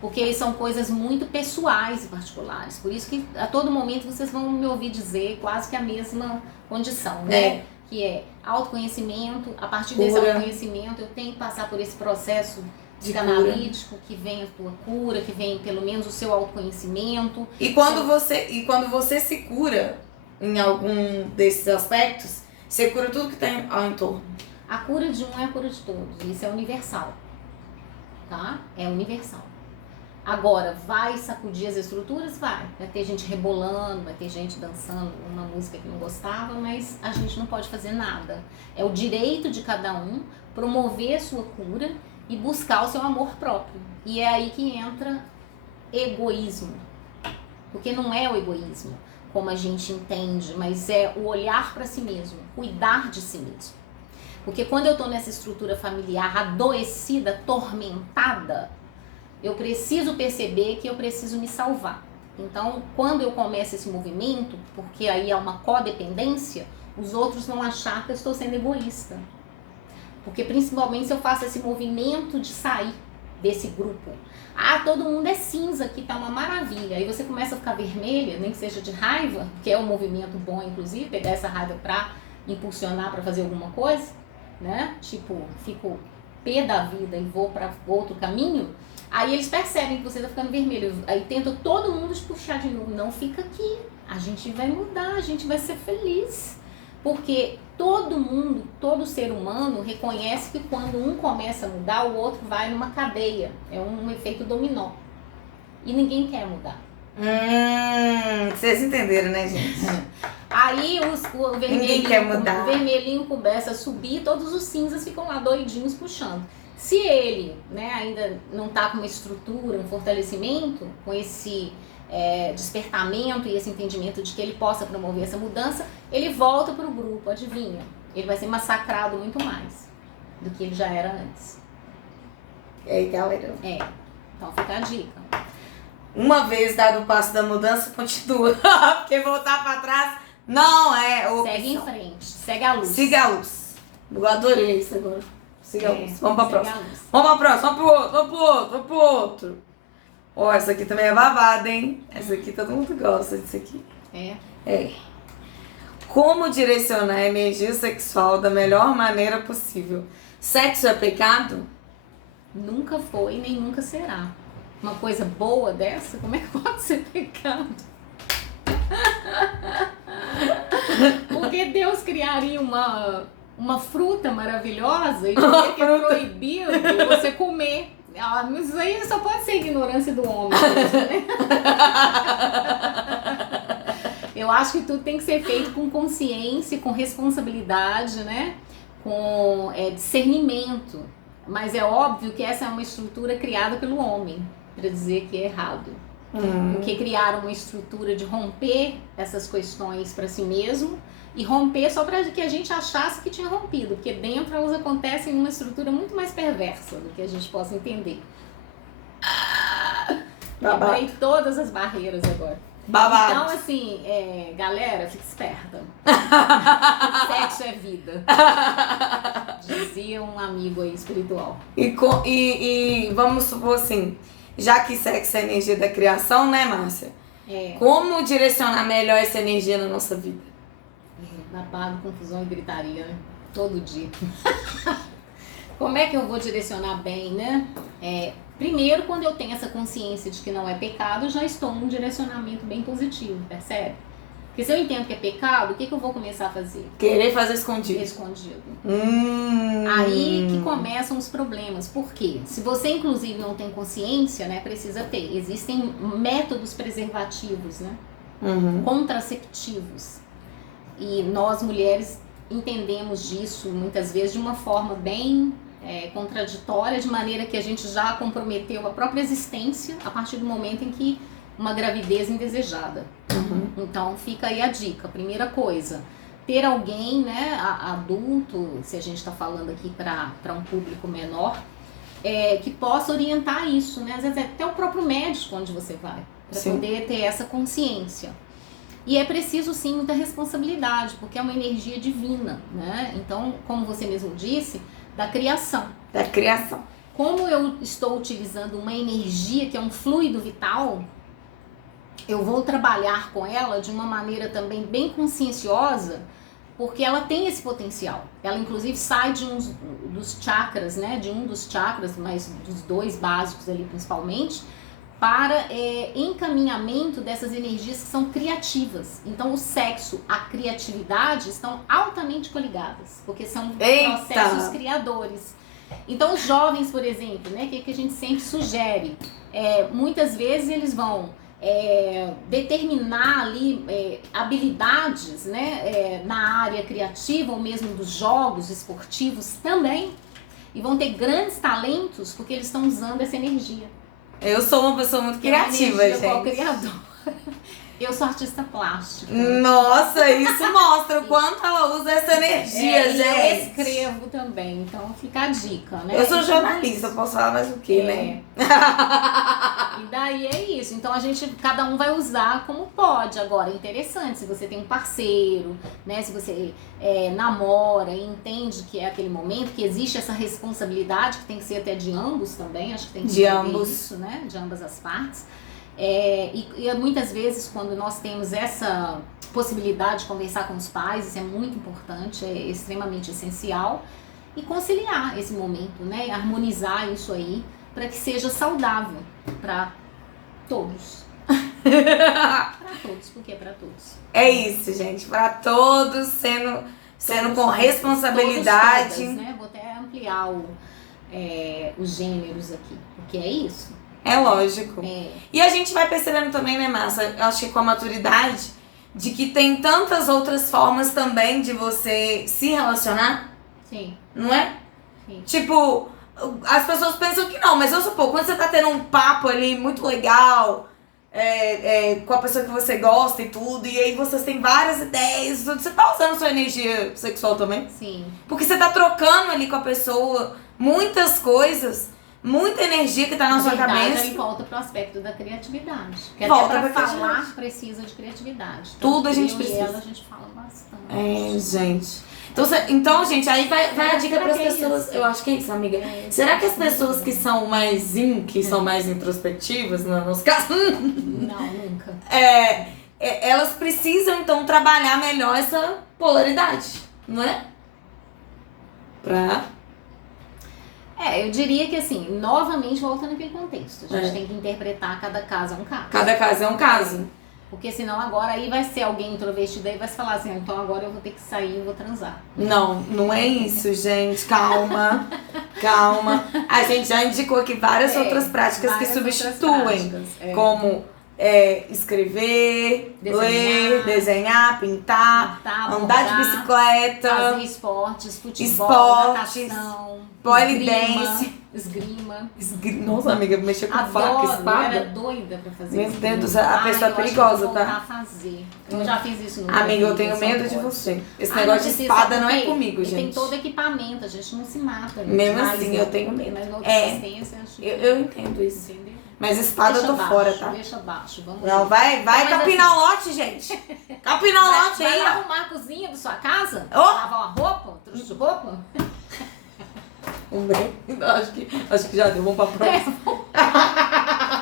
Porque são coisas muito pessoais e particulares. Por isso que a todo momento vocês vão me ouvir dizer quase que a mesma condição, né? Que é autoconhecimento. A partir desse autoconhecimento, eu tenho que passar por esse processo psicanalítico, que vem a tua cura, que vem pelo menos o seu autoconhecimento. E quando você se cura em algum desses aspectos, você cura tudo que tem ao entorno. A cura de um é a cura de todos. Isso é universal. Tá? É universal. Agora, vai sacudir as estruturas? Vai ter gente rebolando, vai ter gente dançando uma música que não gostava, mas a gente não pode fazer nada. É o direito de cada um promover a sua cura e buscar o seu amor próprio. E é aí que entra egoísmo. Porque não é o egoísmo, como a gente entende, mas é o olhar para si mesmo, cuidar de si mesmo. Porque quando eu estou nessa estrutura familiar adoecida, tormentada, eu preciso perceber que eu preciso me salvar. Então, quando eu começo esse movimento, porque aí há uma codependência, os outros vão achar que eu estou sendo egoísta. Porque principalmente se eu faço esse movimento de sair desse grupo. Todo mundo é cinza, aqui tá uma maravilha. Aí você começa a ficar vermelha, nem que seja de raiva, que é um movimento bom, inclusive, pegar essa raiva pra impulsionar pra fazer alguma coisa, né? Tipo, fico pé da vida e vou pra outro caminho. Aí eles percebem que você tá ficando vermelho. Aí tenta todo mundo te puxar de novo. Não fica aqui. A gente vai mudar, a gente vai ser feliz. Porque todo mundo, todo ser humano reconhece que quando um começa a mudar, o outro vai numa cadeia. É um efeito dominó. E ninguém quer mudar. Vocês entenderam, né, gente? Aí o ninguém quer mudar. O vermelhinho começa a subir, todos os cinzas ficam lá doidinhos puxando. Se ele, né, ainda não tá com uma estrutura, um fortalecimento, com esse despertamento e esse entendimento de que ele possa promover essa mudança, ele volta pro grupo, adivinha? Ele vai ser massacrado muito mais do que ele já era antes. E aí, galera? Então fica a dica. Uma vez dado o passo da mudança, continua. Porque voltar pra trás não é opção. Segue em frente, segue a luz. Siga a luz. Eu adorei isso agora. Siga a luz. Vamos pra próxima. Vamos pra próxima, vamos pro outro. Ó, essa aqui também é babada, hein? Essa aqui todo mundo gosta disso aqui. É. Como direcionar a energia sexual da melhor maneira possível? Sexo é pecado? Nunca foi, nem nunca será. Uma coisa boa dessa, como é que pode ser pecado? Porque Deus criaria uma fruta maravilhosa e diria que é proibido você comer. Mas isso aí só pode ser ignorância do homem, né? Eu acho que tudo tem que ser feito com consciência, com responsabilidade, né? Com discernimento. Mas é óbvio que essa é uma estrutura criada pelo homem, para dizer que é errado. Porque criaram uma estrutura de romper essas questões para si mesmo e romper só para que a gente achasse que tinha rompido, porque dentro elas acontecem em uma estrutura muito mais perversa do que a gente possa entender. Quebrei todas as barreiras agora. Babado. Então, assim, galera, fica esperta. Sexo é vida. Dizia um amigo aí espiritual. E vamos supor assim, já que sexo é energia da criação, né, Márcia? Como direcionar melhor essa energia na nossa vida? Babado, confusão e gritaria, né? Todo dia. Como é que eu vou direcionar bem, né? Primeiro, quando eu tenho essa consciência de que não é pecado, eu já estou num direcionamento bem positivo, percebe? Porque se eu entendo que é pecado, o que eu vou começar a fazer? Querer fazer escondido. Aí que começam os problemas. Por quê? Se você, inclusive, não tem consciência, né, precisa ter. Existem métodos preservativos, né? Contraceptivos. E nós, mulheres, entendemos disso, muitas vezes, de uma forma bem contraditória, de maneira que a gente já comprometeu a própria existência a partir do momento em que uma gravidez indesejada. Então fica aí a dica. Primeira coisa, ter alguém, né, adulto, se a gente está falando aqui para um público menor, que possa orientar isso, né? Às vezes é até o próprio médico onde você vai, para poder ter essa consciência. E é preciso sim muita responsabilidade, porque é uma energia divina, né? Então, como você mesmo disse, da criação. Da criação. Como eu estou utilizando uma energia que é um fluido vital, eu vou trabalhar com ela de uma maneira também bem conscienciosa, porque ela tem esse potencial. Ela inclusive sai de dos chakras, né? De um dos chakras, mas dos 2 básicos ali principalmente, para encaminhamento dessas energias que são criativas. Então o sexo, a criatividade estão altamente coligadas, porque são processos criadores. Então os jovens, por exemplo, né, que a gente sempre sugere, muitas vezes eles vão determinar ali habilidades, né, na área criativa ou mesmo dos jogos esportivos também, e vão ter grandes talentos porque eles estão usando essa energia. Eu sou uma pessoa muito criativa, gente. Criadora. Eu sou artista plástica. Nossa, isso mostra o quanto ela usa essa energia, gente. Eu escrevo também, então fica a dica, né? Eu sou jornalista, eu posso falar mais o quê, né? E daí é isso. Então cada um vai usar como pode. Agora, é interessante, se você tem um parceiro, né? Se você namora e entende que é aquele momento, que existe essa responsabilidade, que tem que ser até de ambos também, acho que tem que ser isso, né? De ambas as partes. E muitas vezes quando nós temos essa possibilidade de conversar com os pais, isso é muito importante, é extremamente essencial, e conciliar esse momento, né, harmonizar isso aí para que seja saudável para todos. Para todos, porque é para todos. É isso, gente, para todos, sendo com responsabilidade. Todos, né? Vou até ampliar os gêneros aqui, porque é isso. É lógico. E a gente vai percebendo também, né, Márcia? Eu acho que com a maturidade, de que tem tantas outras formas também de você se relacionar. Sim. Não é? Sim. Tipo, as pessoas pensam que não, mas eu supor, quando você tá tendo um papo ali muito legal, com a pessoa que você gosta e tudo, e aí vocês têm várias ideias, tudo, você tá usando sua energia sexual também? Sim. Porque você tá trocando ali com a pessoa muitas coisas. Muita energia que tá na sua cabeça. Aí volta pro aspecto da criatividade. Que até pra falar precisa de criatividade. Tudo a gente precisa. E ela a gente fala bastante. Gente. Então, gente, aí vai a dica pras pessoas. Eu acho que é isso, amiga. Será que as pessoas que são mais são mais introspectivas, no nosso caso? Não, nunca. Elas precisam, então, trabalhar melhor essa polaridade, não é? Eu diria que assim, novamente voltando naquele contexto. A gente tem que interpretar cada caso é um caso. Cada caso é um caso. Porque senão agora aí vai ser alguém introvertido aí vai se falar assim, então agora eu vou ter que sair e vou transar. Não é isso, gente. Calma. A gente já indicou aqui várias outras práticas que substituem. Como escrever, ler, desenhar, pintar, andar de bicicleta, fazer esportes, futebol, natação, polidense, esgrima. Nossa, amiga, mexer com faca, espada. Eu era doida pra fazer Meu Deus do céu, a pessoa é perigosa, tá? Fazer. Eu já fiz isso no Amiga, eu tenho medo de você. Esse negócio de espada não é comigo, gente. Tem todo equipamento, a gente não se mata. Mesmo assim, eu tenho medo. Mas na outra assistência, eu entendo isso. Entendeu? Mas espada eu tô fora, tá? Deixa abaixo, vamos Não, vai capinar o lote, gente. Capinar o lote aí, ó. Vai arrumar a cozinha da sua casa? Oh. Lavar uma roupa? Trouxa de roupa? Acho que já deu, vamos pra próxima.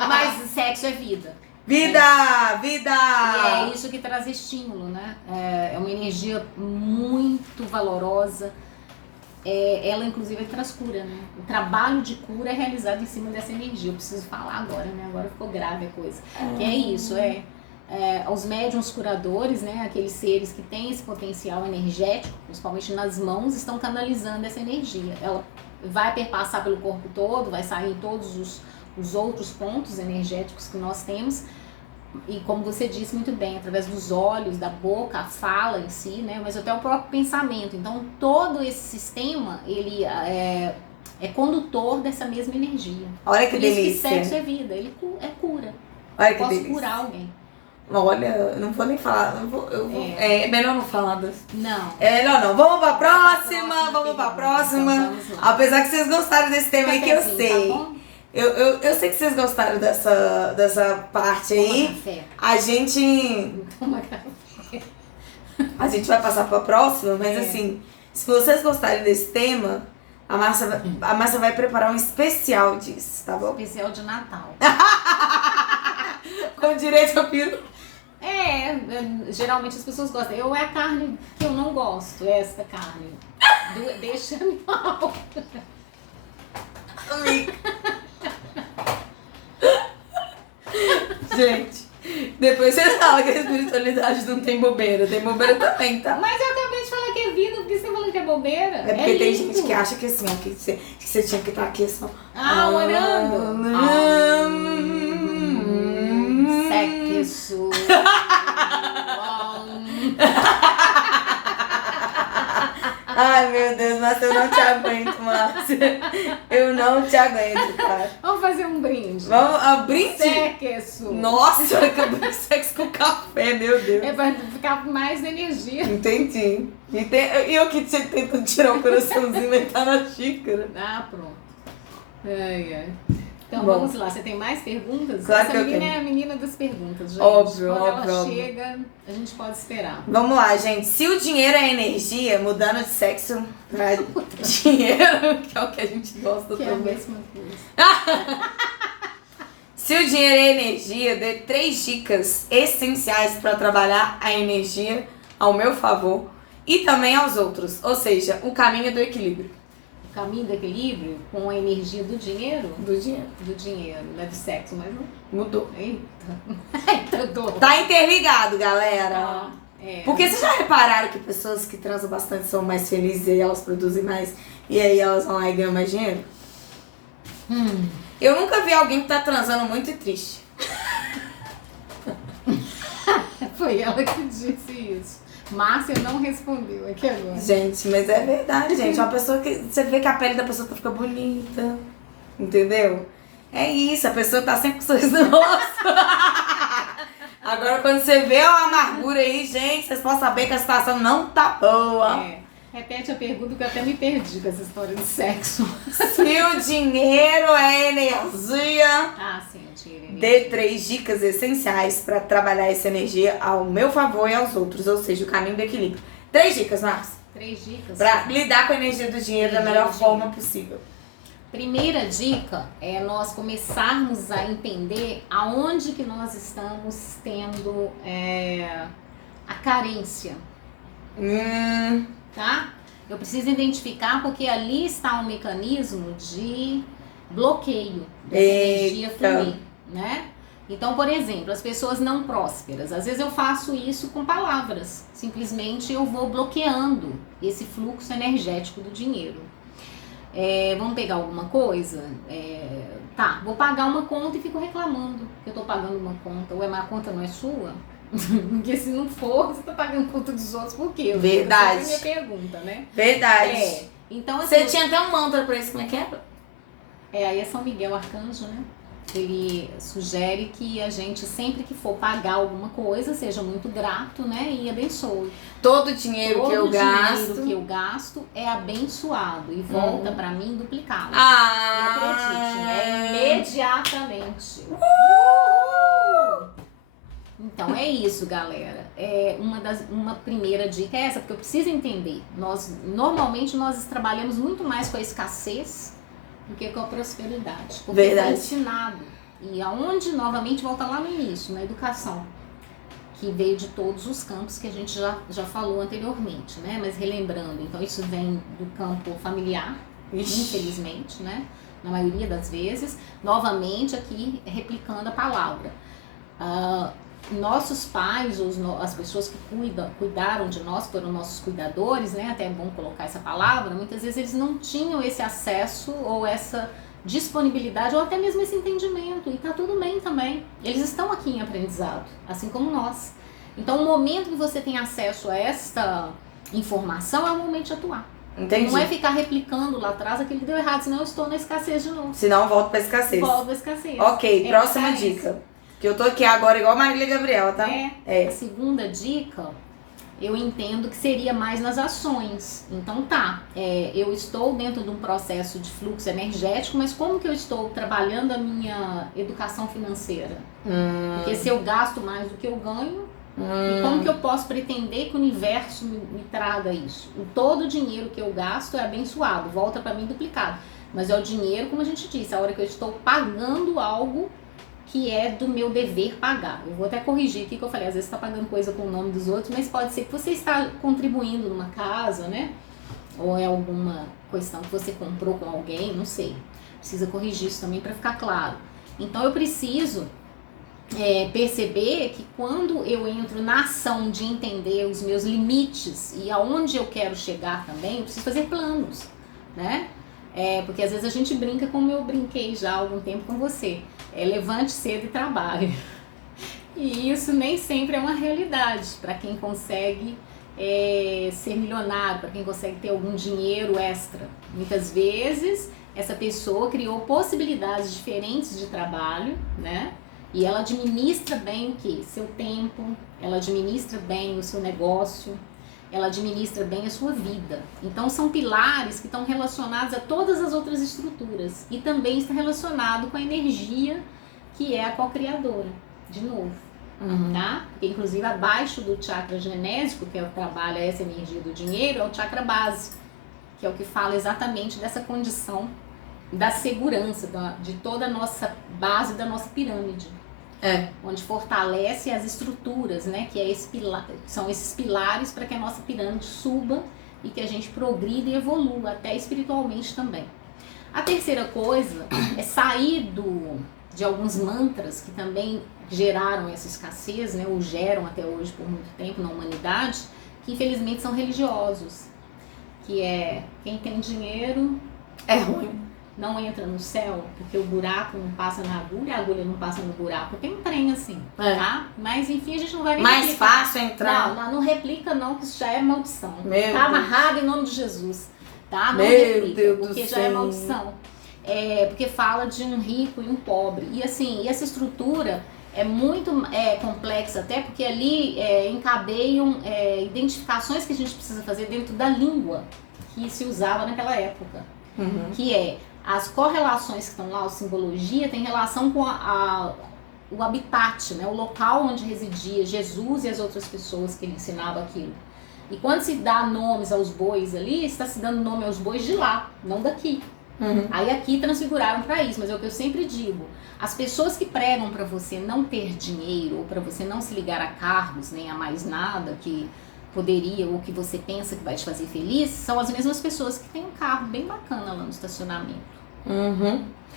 Mas sexo é vida. Vida! E é isso que traz estímulo, né? É uma energia muito valorosa. Ela inclusive traz cura, né? O trabalho de cura é realizado em cima dessa energia. Eu preciso falar agora, né? Agora ficou grave a coisa. Que é isso, os médiuns curadores, né? Aqueles seres que têm esse potencial energético, principalmente nas mãos, estão canalizando essa energia. Ela vai perpassar pelo corpo todo, vai sair em todos os outros pontos energéticos que nós temos. E como você disse muito bem, através dos olhos, da boca, a fala em si, né? Mas até o próprio pensamento. Então, todo esse sistema, ele é condutor dessa mesma energia. Olha que Por delícia. isso que sexo é vida, ele é cura. Olha Eu que posso delícia. curar alguém. Olha, eu não vou nem falar. É melhor não falar disso. Não. É melhor não. Vamos pra próxima. Próxima Vamos pra pergunta, próxima. então vamos lá. Apesar que vocês gostaram desse tema aí que eu Cafezinho, sei. Tá bom? Eu sei que vocês gostaram dessa parte aí. Toma café. A gente Toma café. vai passar pra próxima, mas É. assim, se vocês gostarem desse tema, a Márcia vai preparar um especial disso, tá bom? Especial de Natal. Com direito ao peru. Geralmente as pessoas gostam. É a carne que eu não gosto, esta carne. Deixa animal. Amiga. Gente, depois vocês falam que a espiritualidade não tem bobeira. Tem bobeira também, tá? Mas eu acabei de falar que é vida, por que você tá falando que é bobeira? É porque tem lindo. gente que acha que assim, ó, que você tinha que estar aqui assim, ó. Orando. Sexo. Ai, meu Deus, mas eu não te aguento, Márcia. Eu não te aguento, cara. Vamos fazer um brinde. Vamos, a brinde? Sexo. Nossa, eu acabei de sexo com café, meu Deus. É pra ficar com mais energia. Entendi. E eu que tento tirar o coraçãozinho, mas tá na xícara. Ah, pronto. Ai, ai. Então Bom. vamos lá, você tem mais perguntas? Claro Essa que eu menina tenho. é a menina das perguntas, gente. Óbvio, Quando óbvio, ela óbvio. chega, a gente pode esperar. Vamos lá, gente. Se o dinheiro é energia, mudando de sexo pra dinheiro, que é o que a gente gosta Que é a também. mesma coisa. Se o dinheiro é energia, dê 3 dicas essenciais para trabalhar a energia ao meu favor e também aos outros. Ou seja, o caminho do equilíbrio. O caminho do equilíbrio com a energia do dinheiro? Do dinheiro. Do dinheiro, não é do sexo, mas não. Mudou. Eita. Eita, dor. Tá interligado, galera. É. Porque vocês já repararam que pessoas que transam bastante são mais felizes e elas produzem mais e aí elas vão lá e ganham mais dinheiro? Eu nunca vi alguém que tá transando muito e triste. Foi ela que disse isso. Márcia não respondeu aqui agora. Gente, mas é verdade, gente. Uma pessoa que você vê que a pele da pessoa fica bonita. Entendeu? É isso, a pessoa tá sempre com sorriso no rosto. Agora, quando você vê uma amargura aí, gente, vocês podem saber que a situação não tá boa. É. Repete a pergunta que eu até me perdi com essa história de sexo. Se o dinheiro é energia, Ah, sim, eu tirei. dê 3 dicas essenciais para trabalhar essa energia ao meu favor e aos outros, ou seja, o caminho do equilíbrio. 3 dicas, Marcos, 3 dicas. para lidar com a energia do dinheiro da Energia melhor do forma dinheiro. possível. Primeira dica é nós começarmos a entender aonde que nós estamos tendo a carência, tá? Eu preciso identificar porque ali está um mecanismo de bloqueio dessa energia Eita. fluir, né? Então, por exemplo, as pessoas não prósperas, às vezes eu faço isso com palavras, simplesmente eu vou bloqueando esse fluxo energético do dinheiro. Vamos pegar alguma coisa? Tá, vou pagar uma conta e fico reclamando que eu tô pagando uma conta. Ué, mas a conta não é sua? Porque se não for, você tá pagando conta dos outros por quê? Verdade. Essa é a minha pergunta, né? Verdade. Então, assim, Você tinha até um mantra pra isso, como é que é? aí é São Miguel Arcanjo, né? Ele sugere que a gente, sempre que for pagar alguma coisa, seja muito grato, né? E abençoe. Todo dinheiro que eu Todo dinheiro gasto. que eu gasto é abençoado e volta pra mim duplicado. E Ah! acredite, imediatamente. Uhul! Então é isso, galera. Uma primeira dica é essa, porque eu preciso entender. Normalmente nós trabalhamos muito mais com a escassez do que com a prosperidade. Porque Verdade. foi ensinado. E aonde, novamente, volta lá no início, na educação. Que veio de todos os campos que a gente já falou anteriormente, né? Mas relembrando, então isso vem do campo familiar, infelizmente, né? Na maioria das vezes. Novamente aqui, replicando a palavra. Nossos pais, as pessoas que cuidaram de nós, foram nossos cuidadores, né? Até é bom colocar essa palavra. Muitas vezes eles não tinham esse acesso ou essa disponibilidade ou até mesmo esse entendimento. E tá tudo bem também. Eles estão aqui em aprendizado, assim como nós. Então, o momento que você tem acesso a esta informação é o momento de atuar. Entendi. Não é ficar replicando lá atrás aquilo que deu errado, senão eu estou na escassez de novo. Senão volto pra escassez. Volto pra escassez. Ok, próxima dica. Que eu tô aqui agora igual a Marília Gabriela, tá? A segunda dica, eu entendo que seria mais nas ações. Então eu estou dentro de um processo de fluxo energético, mas como que eu estou trabalhando a minha educação financeira? Porque se eu gasto mais do que eu ganho, e como que eu posso pretender que o universo me traga isso? Todo o dinheiro que eu gasto é abençoado, volta para mim duplicado. Mas é o dinheiro, como a gente disse, a hora que eu estou pagando algo que é do meu dever pagar. Eu vou até corrigir aqui que eu falei, às vezes você está pagando coisa com o nome dos outros, mas pode ser que você está contribuindo numa casa, né? Ou é alguma questão que você comprou com alguém, não sei. Precisa corrigir isso também para ficar claro. Então eu preciso perceber que quando eu entro na ação de entender os meus limites e aonde eu quero chegar também, eu preciso fazer planos, né? Porque às vezes a gente brinca como eu brinquei já há algum tempo com você. Levante cedo e trabalhe. E isso nem sempre é uma realidade para quem consegue ser milionário, para quem consegue ter algum dinheiro extra. Muitas vezes essa pessoa criou possibilidades diferentes de trabalho, né? E ela administra bem o quê? Seu tempo, ela administra bem o seu negócio, ela administra bem a sua vida. Então são pilares que estão relacionados a todas as outras estruturas e também está relacionado com a energia que é a co-criadora, de novo, tá? Porque inclusive abaixo do chakra genésico, que é o que trabalha essa energia do dinheiro, é o chakra base, que é o que fala exatamente dessa condição da segurança, de toda a nossa base da nossa pirâmide. Onde fortalece as estruturas, né? Que são esses pilares para que a nossa pirâmide suba e que a gente progrida e evolua, até espiritualmente também. A terceira coisa é sair de alguns mantras que também geraram essa escassez, né? Ou geram até hoje por muito tempo na humanidade, que infelizmente são religiosos. Que quem tem dinheiro é ruim. Não entra no céu, porque o buraco não passa na agulha, a agulha não passa no buraco. Tem um trem assim, tá? Mas enfim, a gente não vai nem mais replicar. fácil entrar. Não replica não, que isso já é maldição. Meu tá amarrado em nome de Jesus, tá? Não Meu replica, Deus porque do já céu. é maldição. Porque fala de um rico e um pobre. E assim, essa estrutura é muito complexa, até porque ali encadeiam identificações que a gente precisa fazer dentro da língua que se usava naquela época. Que as correlações que estão lá, a simbologia, tem relação com o habitat, né? O local onde residia Jesus e as outras pessoas que ele ensinava aquilo. E quando se dá nomes aos bois ali, está se dando nome aos bois de lá, não daqui. Aí aqui transfiguraram para isso, mas é o que eu sempre digo. As pessoas que pregam para você não ter dinheiro, ou para você não se ligar a cargos, nem a mais nada que poderia, ou que você pensa que vai te fazer feliz, são as mesmas pessoas que têm um carro bem bacana lá no estacionamento.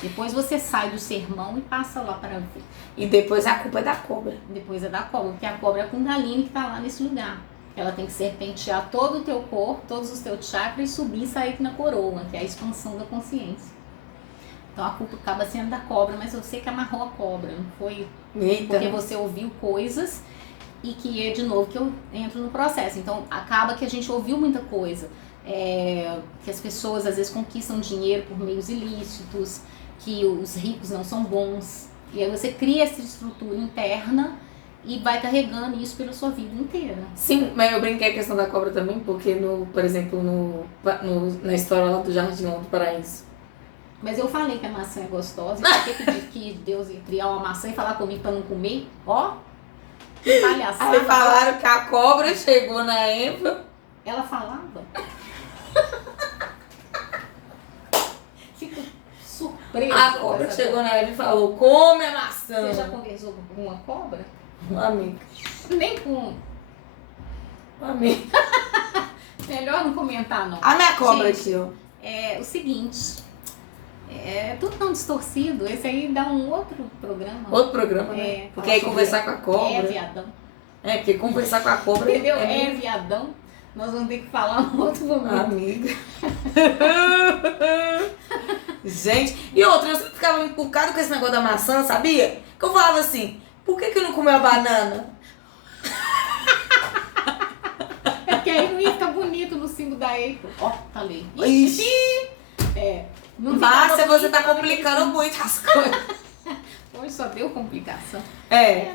Depois você sai do sermão e passa lá para ver. E depois a culpa é da cobra. Depois é da cobra, porque a cobra é a Kundalini que está lá nesse lugar. Ela tem que serpentear todo o teu corpo, todos os teus chakras e subir e sair aqui na coroa, que é a expansão da consciência. Então a culpa acaba sendo da cobra, mas eu sei que amarrou a cobra, não foi porque você ouviu coisas e que de novo que eu entro no processo. Então acaba que a gente ouviu muita coisa, que as pessoas às vezes conquistam dinheiro por meios ilícitos, que os ricos não são bons, e aí você cria essa estrutura interna e vai carregando isso pela sua vida inteira. Sim, mas eu brinquei a questão da cobra também, porque por exemplo, na história lá do Jardim do Paraíso. Mas eu falei que a maçã é gostosa, e por que Deus ia criar uma maçã e falar comigo pra não comer? Ó, que palhaçada. Aí falaram que a cobra chegou na Eva. Ela falava? Fico surpresa. A cobra chegou na Eva e falou, come a maçã. Você já conversou com uma cobra? Uma amiga. Nem com... Uma amiga. Melhor não comentar, não. A minha cobra gente, aqui, ó. É o seguinte... tudo tão distorcido. Esse aí dá um outro programa. Outro programa, né? Porque aí conversar com a cobra... viadão. Porque conversar com a cobra... Entendeu? Viadão. Nós vamos ter que falar no outro momento. Amiga. Gente, e outra, eu sempre ficava encucado com esse negócio da maçã, sabia? Que eu falava assim, por que eu não comeu a banana? É porque aí não mim fica bonito no símbolo da Eiko. Ó, falei. Ixi. Márcia, você tá complicando muito as coisas. Hoje só deu complicação.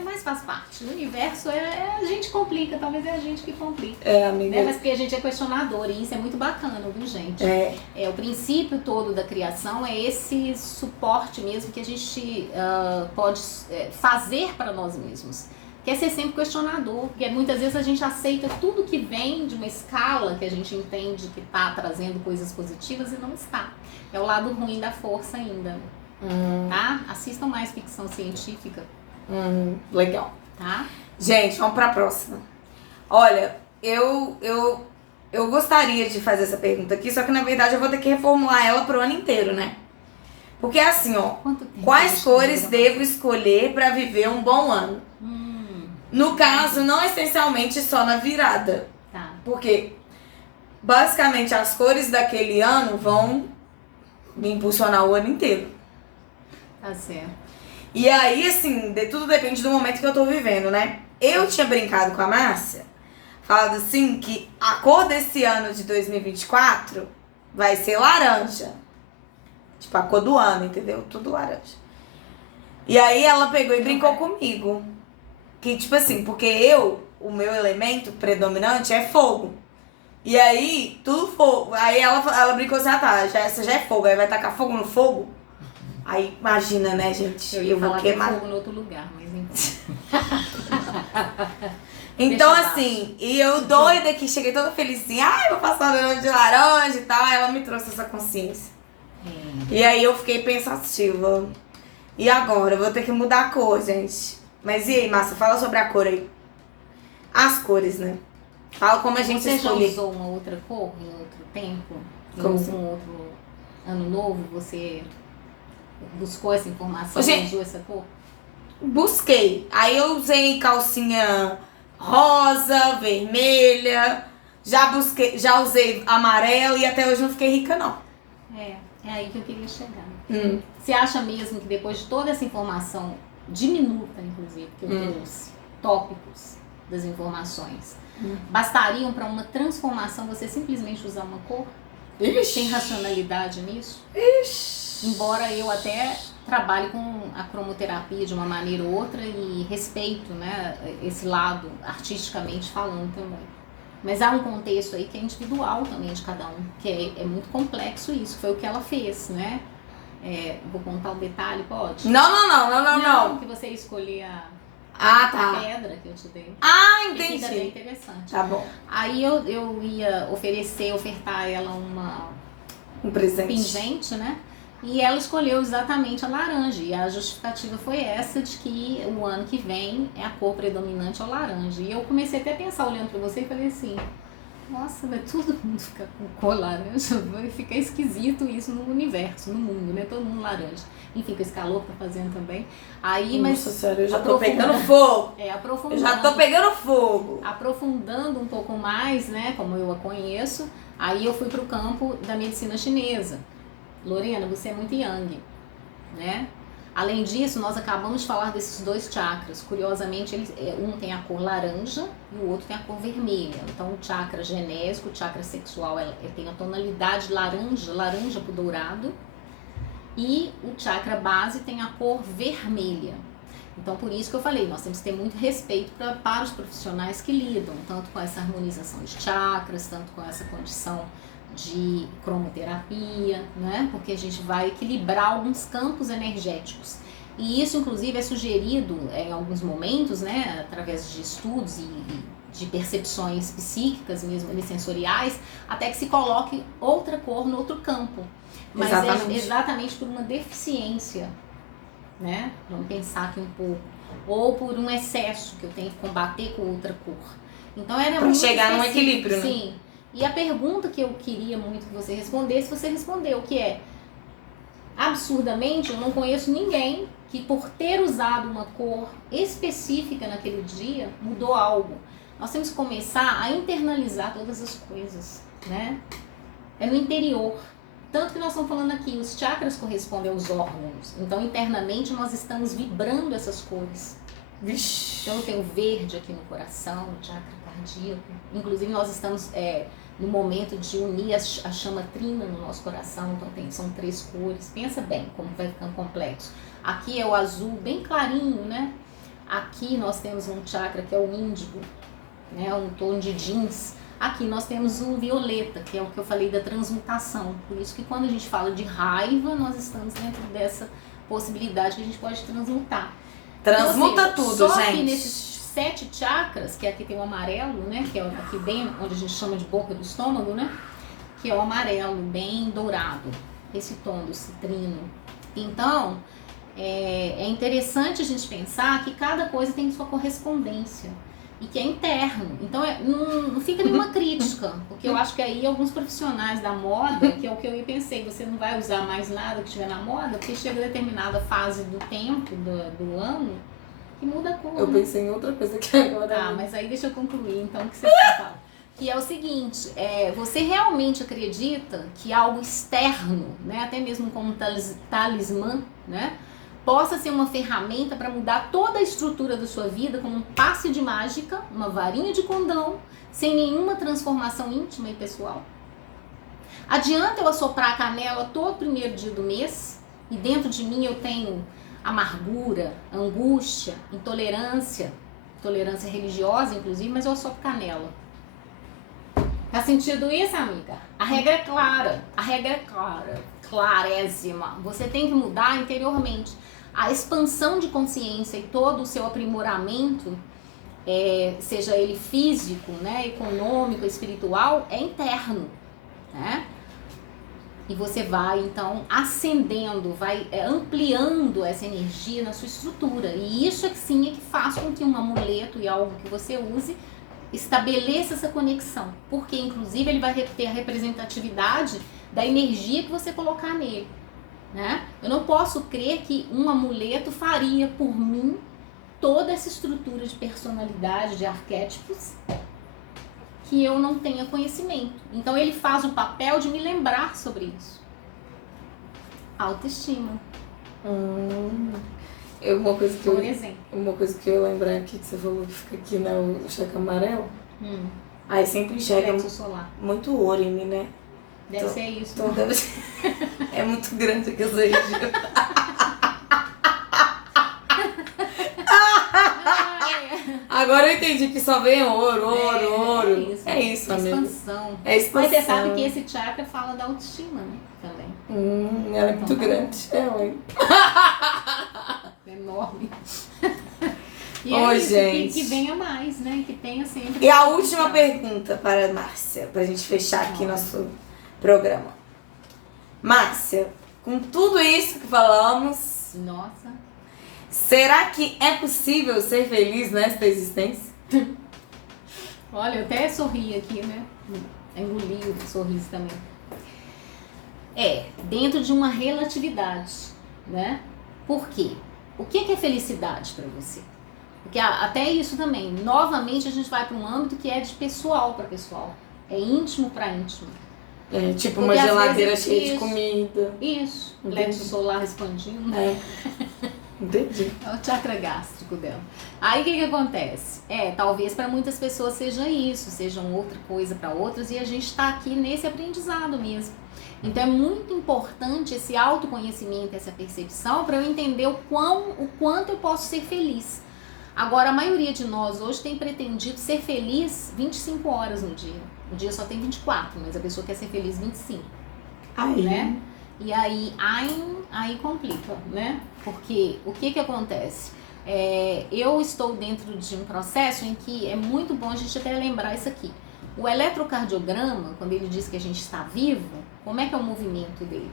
Mas faz parte. O universo a gente complica, talvez é a gente que complica. Amiga. Né? Mas porque a gente é questionador e isso é muito bacana, viu, gente? O princípio todo da criação é esse suporte mesmo que a gente pode fazer para nós mesmos. Que é ser sempre questionador, porque muitas vezes a gente aceita tudo que vem de uma escala que a gente entende que está trazendo coisas positivas e não está. É o lado ruim da força ainda. Tá? Assistam mais ficção científica. Legal. Tá? Gente, vamos pra próxima. Olha, eu gostaria de fazer essa pergunta aqui, só que na verdade eu vou ter que reformular ela pro ano inteiro, né? Porque é assim, ó, quais cores devo escolher pra viver um bom ano? No caso, não essencialmente só na virada. Tá. Porque basicamente as cores daquele ano vão me impulsionar o ano inteiro. Tá certo. E aí, assim, tudo depende do momento que eu tô vivendo, né? Eu tinha brincado com a Márcia, falado assim, que a cor desse ano de 2024 vai ser laranja. Tipo, a cor do ano, entendeu? Tudo laranja. E aí ela pegou e brincou comigo. Que, tipo assim, porque o meu elemento predominante é fogo. E aí, tudo fogo. Aí ela brincou assim, essa já é fogo, aí vai tacar fogo no fogo? Aí, imagina, né, gente? Eu vou queimar fogo no outro lugar, mas enfim. Então, assim, e eu doida que cheguei toda felizinha, vou passar o ano de laranja e tal, aí ela me trouxe essa consciência. E aí eu fiquei pensativa. E agora? Eu vou ter que mudar a cor, gente. Mas e aí, Márcia, fala sobre a cor aí. As cores, né? Fala como a gente escolhe. Você já usou uma outra cor em outro tempo? Em Como algum outro ano novo, você buscou essa informação e usou essa cor? Busquei. Aí eu usei calcinha rosa, vermelha, já usei amarelo e até hoje não fiquei rica, não. É aí que eu queria chegar. Você acha mesmo que depois de toda essa informação diminuta, inclusive, que eu trouxe, tópicos das informações, bastariam para uma transformação você simplesmente usar uma cor? Ixi. Tem racionalidade nisso? Ixi. Embora eu até trabalhe com a cromoterapia de uma maneira ou outra e respeito, né, esse lado artisticamente falando também. Mas há um contexto aí que é individual também de cada um, que é muito complexo isso, foi o que ela fez, né? Vou contar um detalhe, pode? Não. Que você escolher tá. a pedra que eu te dei. Entendi. Fica bem interessante. Tá bom. Aí eu ia ofertar a ela um presente. Pingente, né? E ela escolheu exatamente a laranja. E a justificativa foi essa, de que o ano que vem a cor predominante é o laranja. E eu comecei até a pensar, olhando pra você, e falei assim, nossa, vai todo mundo ficar com cor laranja, vai ficar esquisito isso no universo, no mundo, né? Todo mundo laranja. Enfim, com esse calor que tá fazendo também. Aí, nossa senhora, eu já tô pegando fogo. Aprofundando. Eu já tô pegando fogo. Aprofundando um pouco mais, né, como eu a conheço, aí eu fui pro campo da medicina chinesa. Lorena, você é muito yang, né? Além disso, nós acabamos de falar desses dois chakras. Curiosamente, um tem a cor laranja e o outro tem a cor vermelha. Então, o chakra genésico, o chakra sexual, tem a tonalidade laranja pro dourado. E o chakra base tem a cor vermelha. Então, por isso que eu falei, nós temos que ter muito respeito para os profissionais que lidam, tanto com essa harmonização de chakras, tanto com essa condição de cromoterapia, né? Porque a gente vai equilibrar alguns campos energéticos. E isso, inclusive, é sugerido em alguns momentos, né? Através de estudos e de percepções psíquicas, mesmo sensoriais, até que se coloque outra cor no outro campo. Mas é exatamente por uma deficiência, né? Vamos pensar aqui um pouco. Ou por um excesso que eu tenho que combater com outra cor. Então era muito chegar num equilíbrio, né? Sim. E a pergunta que eu queria muito que você respondesse, você respondeu, que é, absurdamente, eu não conheço ninguém que por ter usado uma cor específica naquele dia, mudou algo. Nós temos que começar a internalizar todas as coisas, né? É no interior. Tanto que nós estamos falando aqui, os chakras correspondem aos órgãos. Então, internamente, nós estamos vibrando essas cores. Vixe. Então, eu tenho verde aqui no coração, o chakra cardíaco. Inclusive nós estamos no momento de unir a chama trina no nosso coração, então são 3 cores. Pensa bem como vai ficando complexo. Aqui é o azul bem clarinho, né? Aqui nós temos um chakra que é o índigo, né? Um tom de jeans. Aqui nós temos o violeta, que é o que eu falei da transmutação. Por isso que quando a gente fala de raiva, nós estamos dentro dessa possibilidade que a gente pode transmutar. Transmuta então, tudo, só gente. que nesses 7 chakras, que aqui tem o amarelo, né? Que é aqui bem onde a gente chama de boca do estômago, né? Que é o amarelo, bem dourado. Esse tom do citrino. Então, é interessante a gente pensar que cada coisa tem sua correspondência. E que é interno. Então, não fica nenhuma crítica. Porque eu acho que aí alguns profissionais da moda, que é o que eu pensei, você não vai usar mais nada que estiver na moda, porque chega a determinada fase do tempo, do ano, que muda a cor. Eu pensei em outra coisa que agora... Tá, mas aí deixa eu concluir então o que você fala. Que é o seguinte, você realmente acredita que algo externo, né, até mesmo como talismã, né, possa ser uma ferramenta para mudar toda a estrutura da sua vida como um passe de mágica, uma varinha de condão, sem nenhuma transformação íntima e pessoal? Adianta eu assoprar a canela todo primeiro dia do mês e dentro de mim eu tenho amargura, angústia, intolerância religiosa inclusive, mas eu assopro canela. Tá sentido isso, amiga? A regra é clara, clarésima. Você tem que mudar interiormente. A expansão de consciência e todo o seu aprimoramento, seja ele físico, né, econômico, espiritual, é interno, né? E você vai, então, ascendendo, vai ampliando essa energia na sua estrutura. E isso é que sim é que faz com que um amuleto e algo que você use estabeleça essa conexão. Porque, inclusive, ele vai ter a representatividade da energia que você colocar nele, né? Eu não posso crer que um amuleto faria por mim toda essa estrutura de personalidade, de arquétipos, que eu não tenha conhecimento. Então ele faz o papel de me lembrar sobre isso. Autoestima. Uma coisa que Por exemplo. Uma coisa que eu ia lembrar aqui, que você falou que fica aqui no chakra amarelo. Aí sempre enxerga muito ouro em mim, né? Deve ser isso. Então deve ser... É muito grande aqui essa região. Agora eu entendi que só vem ouro. É isso, amigo. Expansão. É expansão. Mas você sabe que esse chakra fala da autoestima, né? Também. Ela é muito grande. É enorme. E Oi, isso, gente. Que venha mais, né? Que tenha sempre. E a última pergunta para a Márcia, pra gente fechar aqui nosso programa. Márcia, com tudo isso que falamos, Nossa. será que é possível ser feliz nesta existência? Olha, eu até sorri aqui, né? Engoli o sorriso também. Dentro de uma relatividade, né? Por quê? O que é felicidade para você? Porque até isso também, novamente a gente vai para um âmbito que é de pessoal para pessoal. É íntimo para íntimo. É tipo Porque uma geladeira vezes, cheia de comida. Isso, Entendi. LED solar expandindo. Entendi. É o chakra gástrico dela. Aí o que acontece? Talvez para muitas pessoas seja isso, seja outra coisa para outras, e a gente está aqui nesse aprendizado mesmo. Então é muito importante esse autoconhecimento, essa percepção, para eu entender o quanto eu posso ser feliz. Agora, a maioria de nós hoje tem pretendido ser feliz 25 horas no dia. O dia só tem 24, mas a pessoa quer ser feliz 25. Aí. Né? E aí complica, né? Porque o que acontece? Eu estou dentro de um processo em que é muito bom a gente até lembrar isso aqui. O eletrocardiograma, quando ele diz que a gente está vivo, como é que é o movimento dele?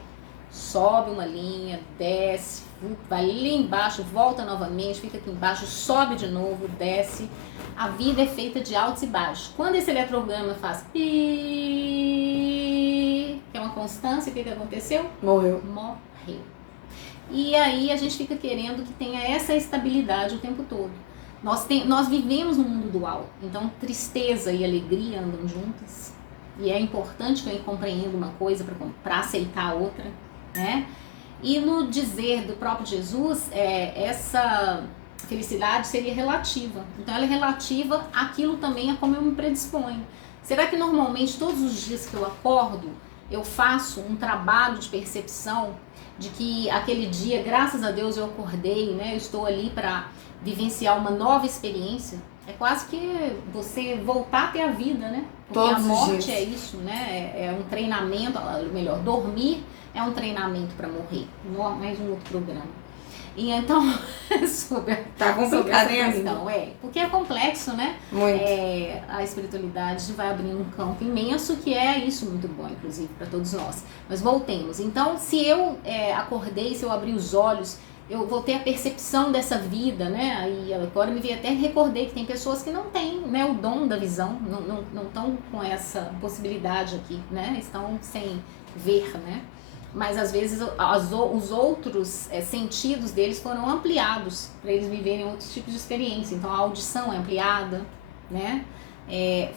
Sobe uma linha, desce, vai ali embaixo, volta novamente, fica aqui embaixo, sobe de novo, desce. A vida é feita de altos e baixos. Quando esse eletrograma faz pi, que é uma constância, o que aconteceu? Morreu. E aí a gente fica querendo que tenha essa estabilidade o tempo todo. Nós vivemos num mundo dual, então tristeza e alegria andam juntas. E é importante que eu compreenda uma coisa para aceitar a outra, né? E no dizer do próprio Jesus, felicidade seria relativa. Então ela é relativa àquilo também, a como eu me predisponho. Será que normalmente todos os dias que eu acordo, eu faço um trabalho de percepção de que aquele dia, graças a Deus, eu acordei, né? Eu estou ali para vivenciar uma nova experiência. É quase que você voltar a ter a vida, né? Porque todos a morte os dias. é isso, né? É um treinamento, melhor, dormir é um treinamento para morrer. Mais um outro programa. E então, sobre Tá complicado, essa questão, porque é complexo, né? Muito. A espiritualidade vai abrindo um campo imenso, que é isso muito bom, inclusive, para todos nós. Mas voltemos. Então, se eu acordei, se eu abri os olhos, eu vou ter a percepção dessa vida, né? E agora me vi até recordei que tem pessoas que não têm, né, o dom da visão, não estão com essa possibilidade aqui, né? Estão sem ver, né? Mas às vezes os outros sentidos deles foram ampliados para eles viverem outros tipos de experiência. Então a audição é ampliada, né?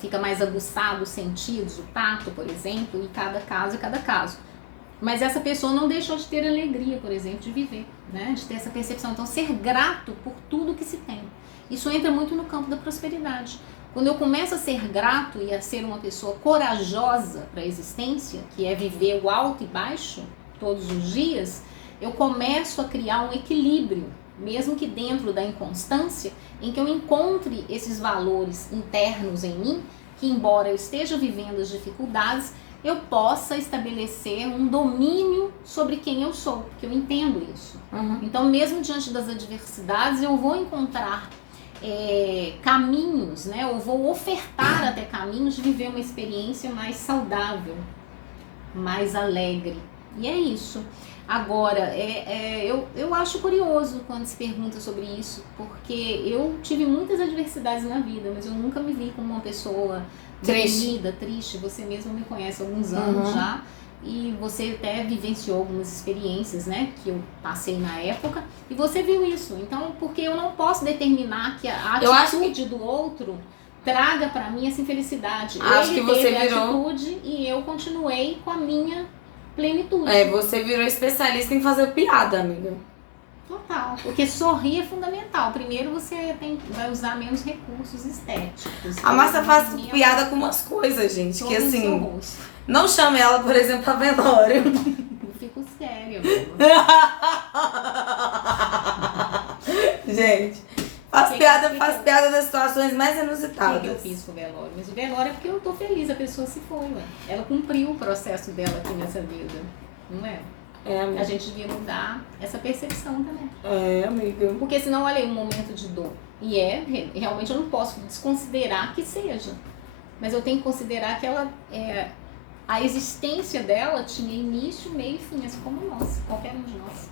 Fica mais aguçado os sentidos, o tato, por exemplo, e cada caso. Mas essa pessoa não deixou de ter alegria, por exemplo, de viver, né? De ter essa percepção. Então ser grato por tudo que se tem. Isso entra muito no campo da prosperidade. Quando eu começo a ser grato e a ser uma pessoa corajosa para a existência, que é viver o alto e baixo todos os dias, eu começo a criar um equilíbrio, mesmo que dentro da inconstância, em que eu encontre esses valores internos em mim, que embora eu esteja vivendo as dificuldades, eu possa estabelecer um domínio sobre quem eu sou, porque eu entendo isso. Uhum. Então, mesmo diante das adversidades, eu vou encontrar caminhos, né? Eu vou ofertar até caminhos de viver uma experiência mais saudável, mais alegre. E é isso. Agora, eu acho curioso quando se pergunta sobre isso, porque eu tive muitas adversidades na vida, mas eu nunca me vi como uma pessoa deprimida, triste. Você mesmo me conhece há alguns anos já. E você até vivenciou algumas experiências, né, que eu passei na época, e você viu isso. Então, porque eu não posso determinar que a atitude do outro traga pra mim essa infelicidade. Acho Ele que você teve virou... a atitude e eu continuei com a minha plenitude. Você virou especialista em fazer piada, amiga. Total. Porque sorrir é fundamental. Primeiro você vai usar menos recursos estéticos. A Márcia faz piada com umas coisas, gente, que assim... Não chame ela, por exemplo, pra velório. Eu fico séria, mesmo. Gente, faz piada das situações mais inusitadas. O que eu fiz com o velório? Mas o velório é porque eu tô feliz, a pessoa se foi, ué. Ela cumpriu o processo dela aqui nessa vida, não é? Amiga. A gente devia mudar essa percepção também. Amiga. Porque senão, olha aí, um momento de dor. E realmente eu não posso desconsiderar que seja. Mas eu tenho que considerar que ela a existência dela tinha início, meio e fim, assim como nós, qualquer um de nós.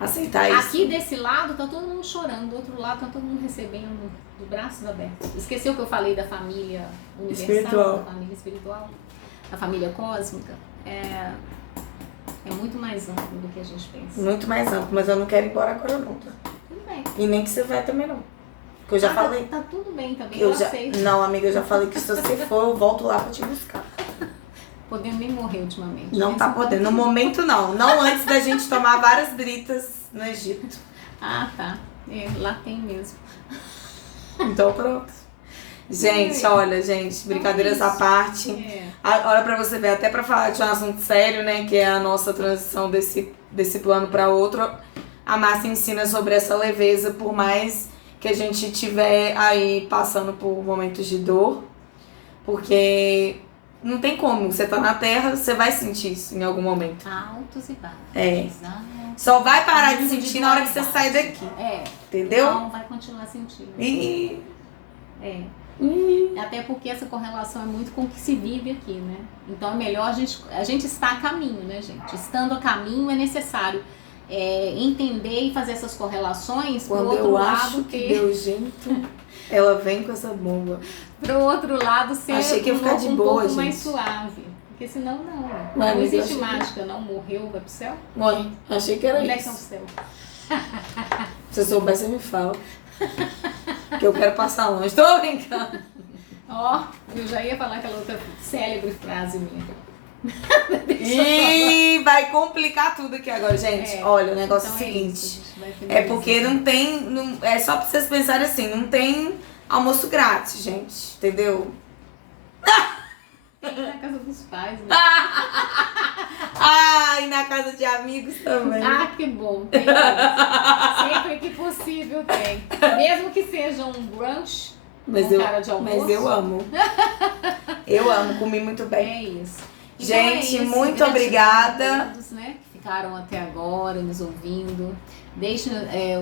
Aceitar isso. Aqui desse lado tá todo mundo chorando, do outro lado tá todo mundo recebendo de braços abertos. Esqueceu que eu falei da família universal, espiritual. Da família espiritual, da família cósmica? É muito mais amplo do que a gente pensa. Muito mais amplo, mas eu não quero ir embora agora não, tá? Tudo bem. E nem que você vai também não. Que eu já falei. Tá tudo bem também, eu aceito. Não, amiga, eu já falei que se você for, eu volto lá pra te buscar. Podendo nem morrer ultimamente. Não tá podendo. No momento, não. Não antes da gente tomar várias britas no Egito. Ah, tá. Lá tem mesmo. Então, pronto. Gente, olha, gente, brincadeiras à parte. Olha pra você ver, até pra falar de um assunto sério, né, que é a nossa transição desse plano pra outro, a Márcia ensina sobre essa leveza, por mais que a gente estiver aí passando por momentos de dor, porque não tem como, você tá na Terra, você vai sentir isso em algum momento. Altos e baixos. Só vai parar de sentir na hora que você sair daqui. Entendeu? Não, vai continuar sentindo. Até porque essa correlação é muito com o que se vive aqui, né? Então é melhor a gente estar a caminho, né, gente? Estando a caminho é necessário entender e fazer essas correlações. Quando pro outro eu lado acho que deu jeito, ela vem com essa bomba. Pro outro lado ser Achei que ia ficar de um boa, pouco gente. mais suave. Porque senão não. Mas, Não existe eu achei mágica, não morreu, vai pro céu? Mãe, achei que era Onde é que é o isso. céu? Se eu souber, você me fala. Que eu quero passar longe. Tô brincando. Ó, eu já ia falar aquela outra célebre frase minha. E vai complicar tudo aqui agora, gente. Olha, o negócio então é o seguinte. isso, É porque não tem. É só pra vocês pensarem assim, não tem almoço grátis, gente. Entendeu? Tem na casa dos pais, né? E na casa de amigos também. Que bom. Tem isso. Sempre que possível tem. Mesmo que seja um brunch com cara de almoço. Mas eu amo. Eu amo, comi muito bem. É isso. Gente, Então é isso. muito obrigada. A todos, né, que ficaram até agora nos ouvindo. Deixe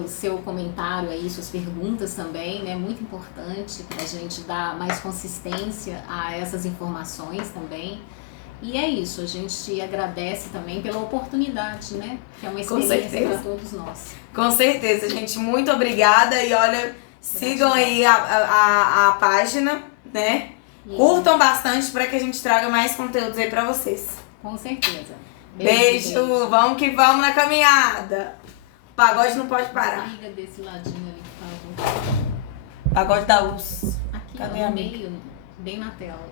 o seu comentário aí, suas perguntas também, né? Muito importante pra gente dar mais consistência a essas informações também. E é isso, a gente agradece também pela oportunidade, né? Que é uma experiência para todos nós. Com certeza, gente. Muito obrigada. E olha, sigam aí a página, né? Isso. Curtam bastante para que a gente traga mais conteúdos aí para vocês. Com certeza. Beijo. Vamos que vamos na caminhada. O pagode não pode parar. Liga desse ladinho ali, por favor. Pagode da luz. Aqui, cadê ó, no meio, bem na tela.